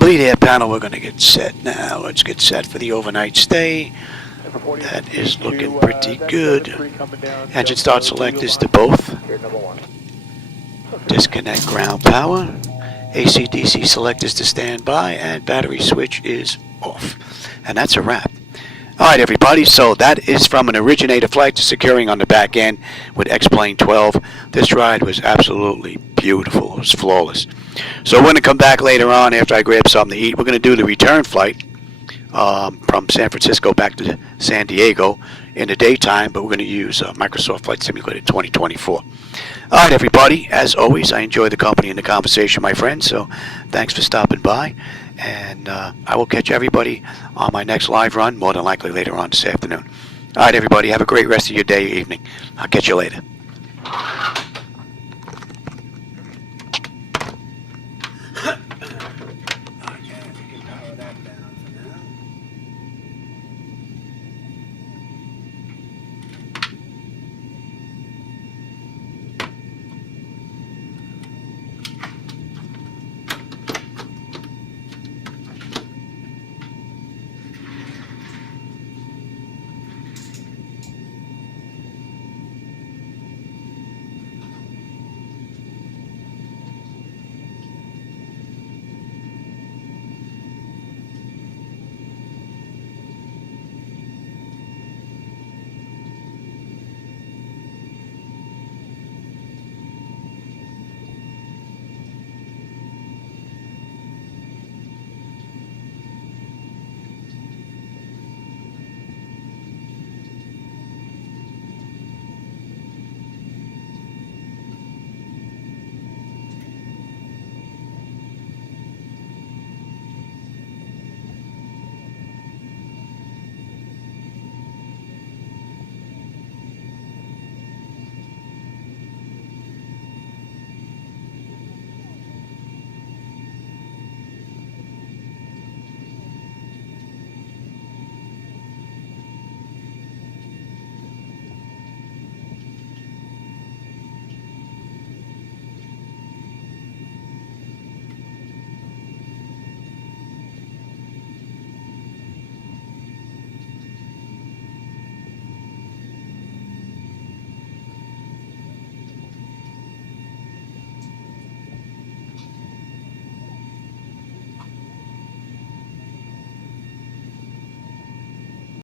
Bleed air panel, we're going to get set now. Let's get set for the overnight stay. That is looking pretty good. Engine start selectors to both. Disconnect ground power. AC/DC selectors to standby, and battery switch is off. And that's a wrap. Alright everybody, so that is from an originator flight to securing on the back end with X-Plane 12. This ride was absolutely beautiful. It was flawless. So we're going to come back later on after I grab something to eat. We're going to do the return flight from San Francisco back to San Diego in the daytime, but we're going to use Microsoft Flight Simulator 2024. Alright everybody, as always, I enjoy the company and the conversation, my friends, so thanks for stopping by. And I will catch everybody on my next live run, more than likely later on this afternoon. Alright everybody, have a great rest of your day or evening. I'll catch you later.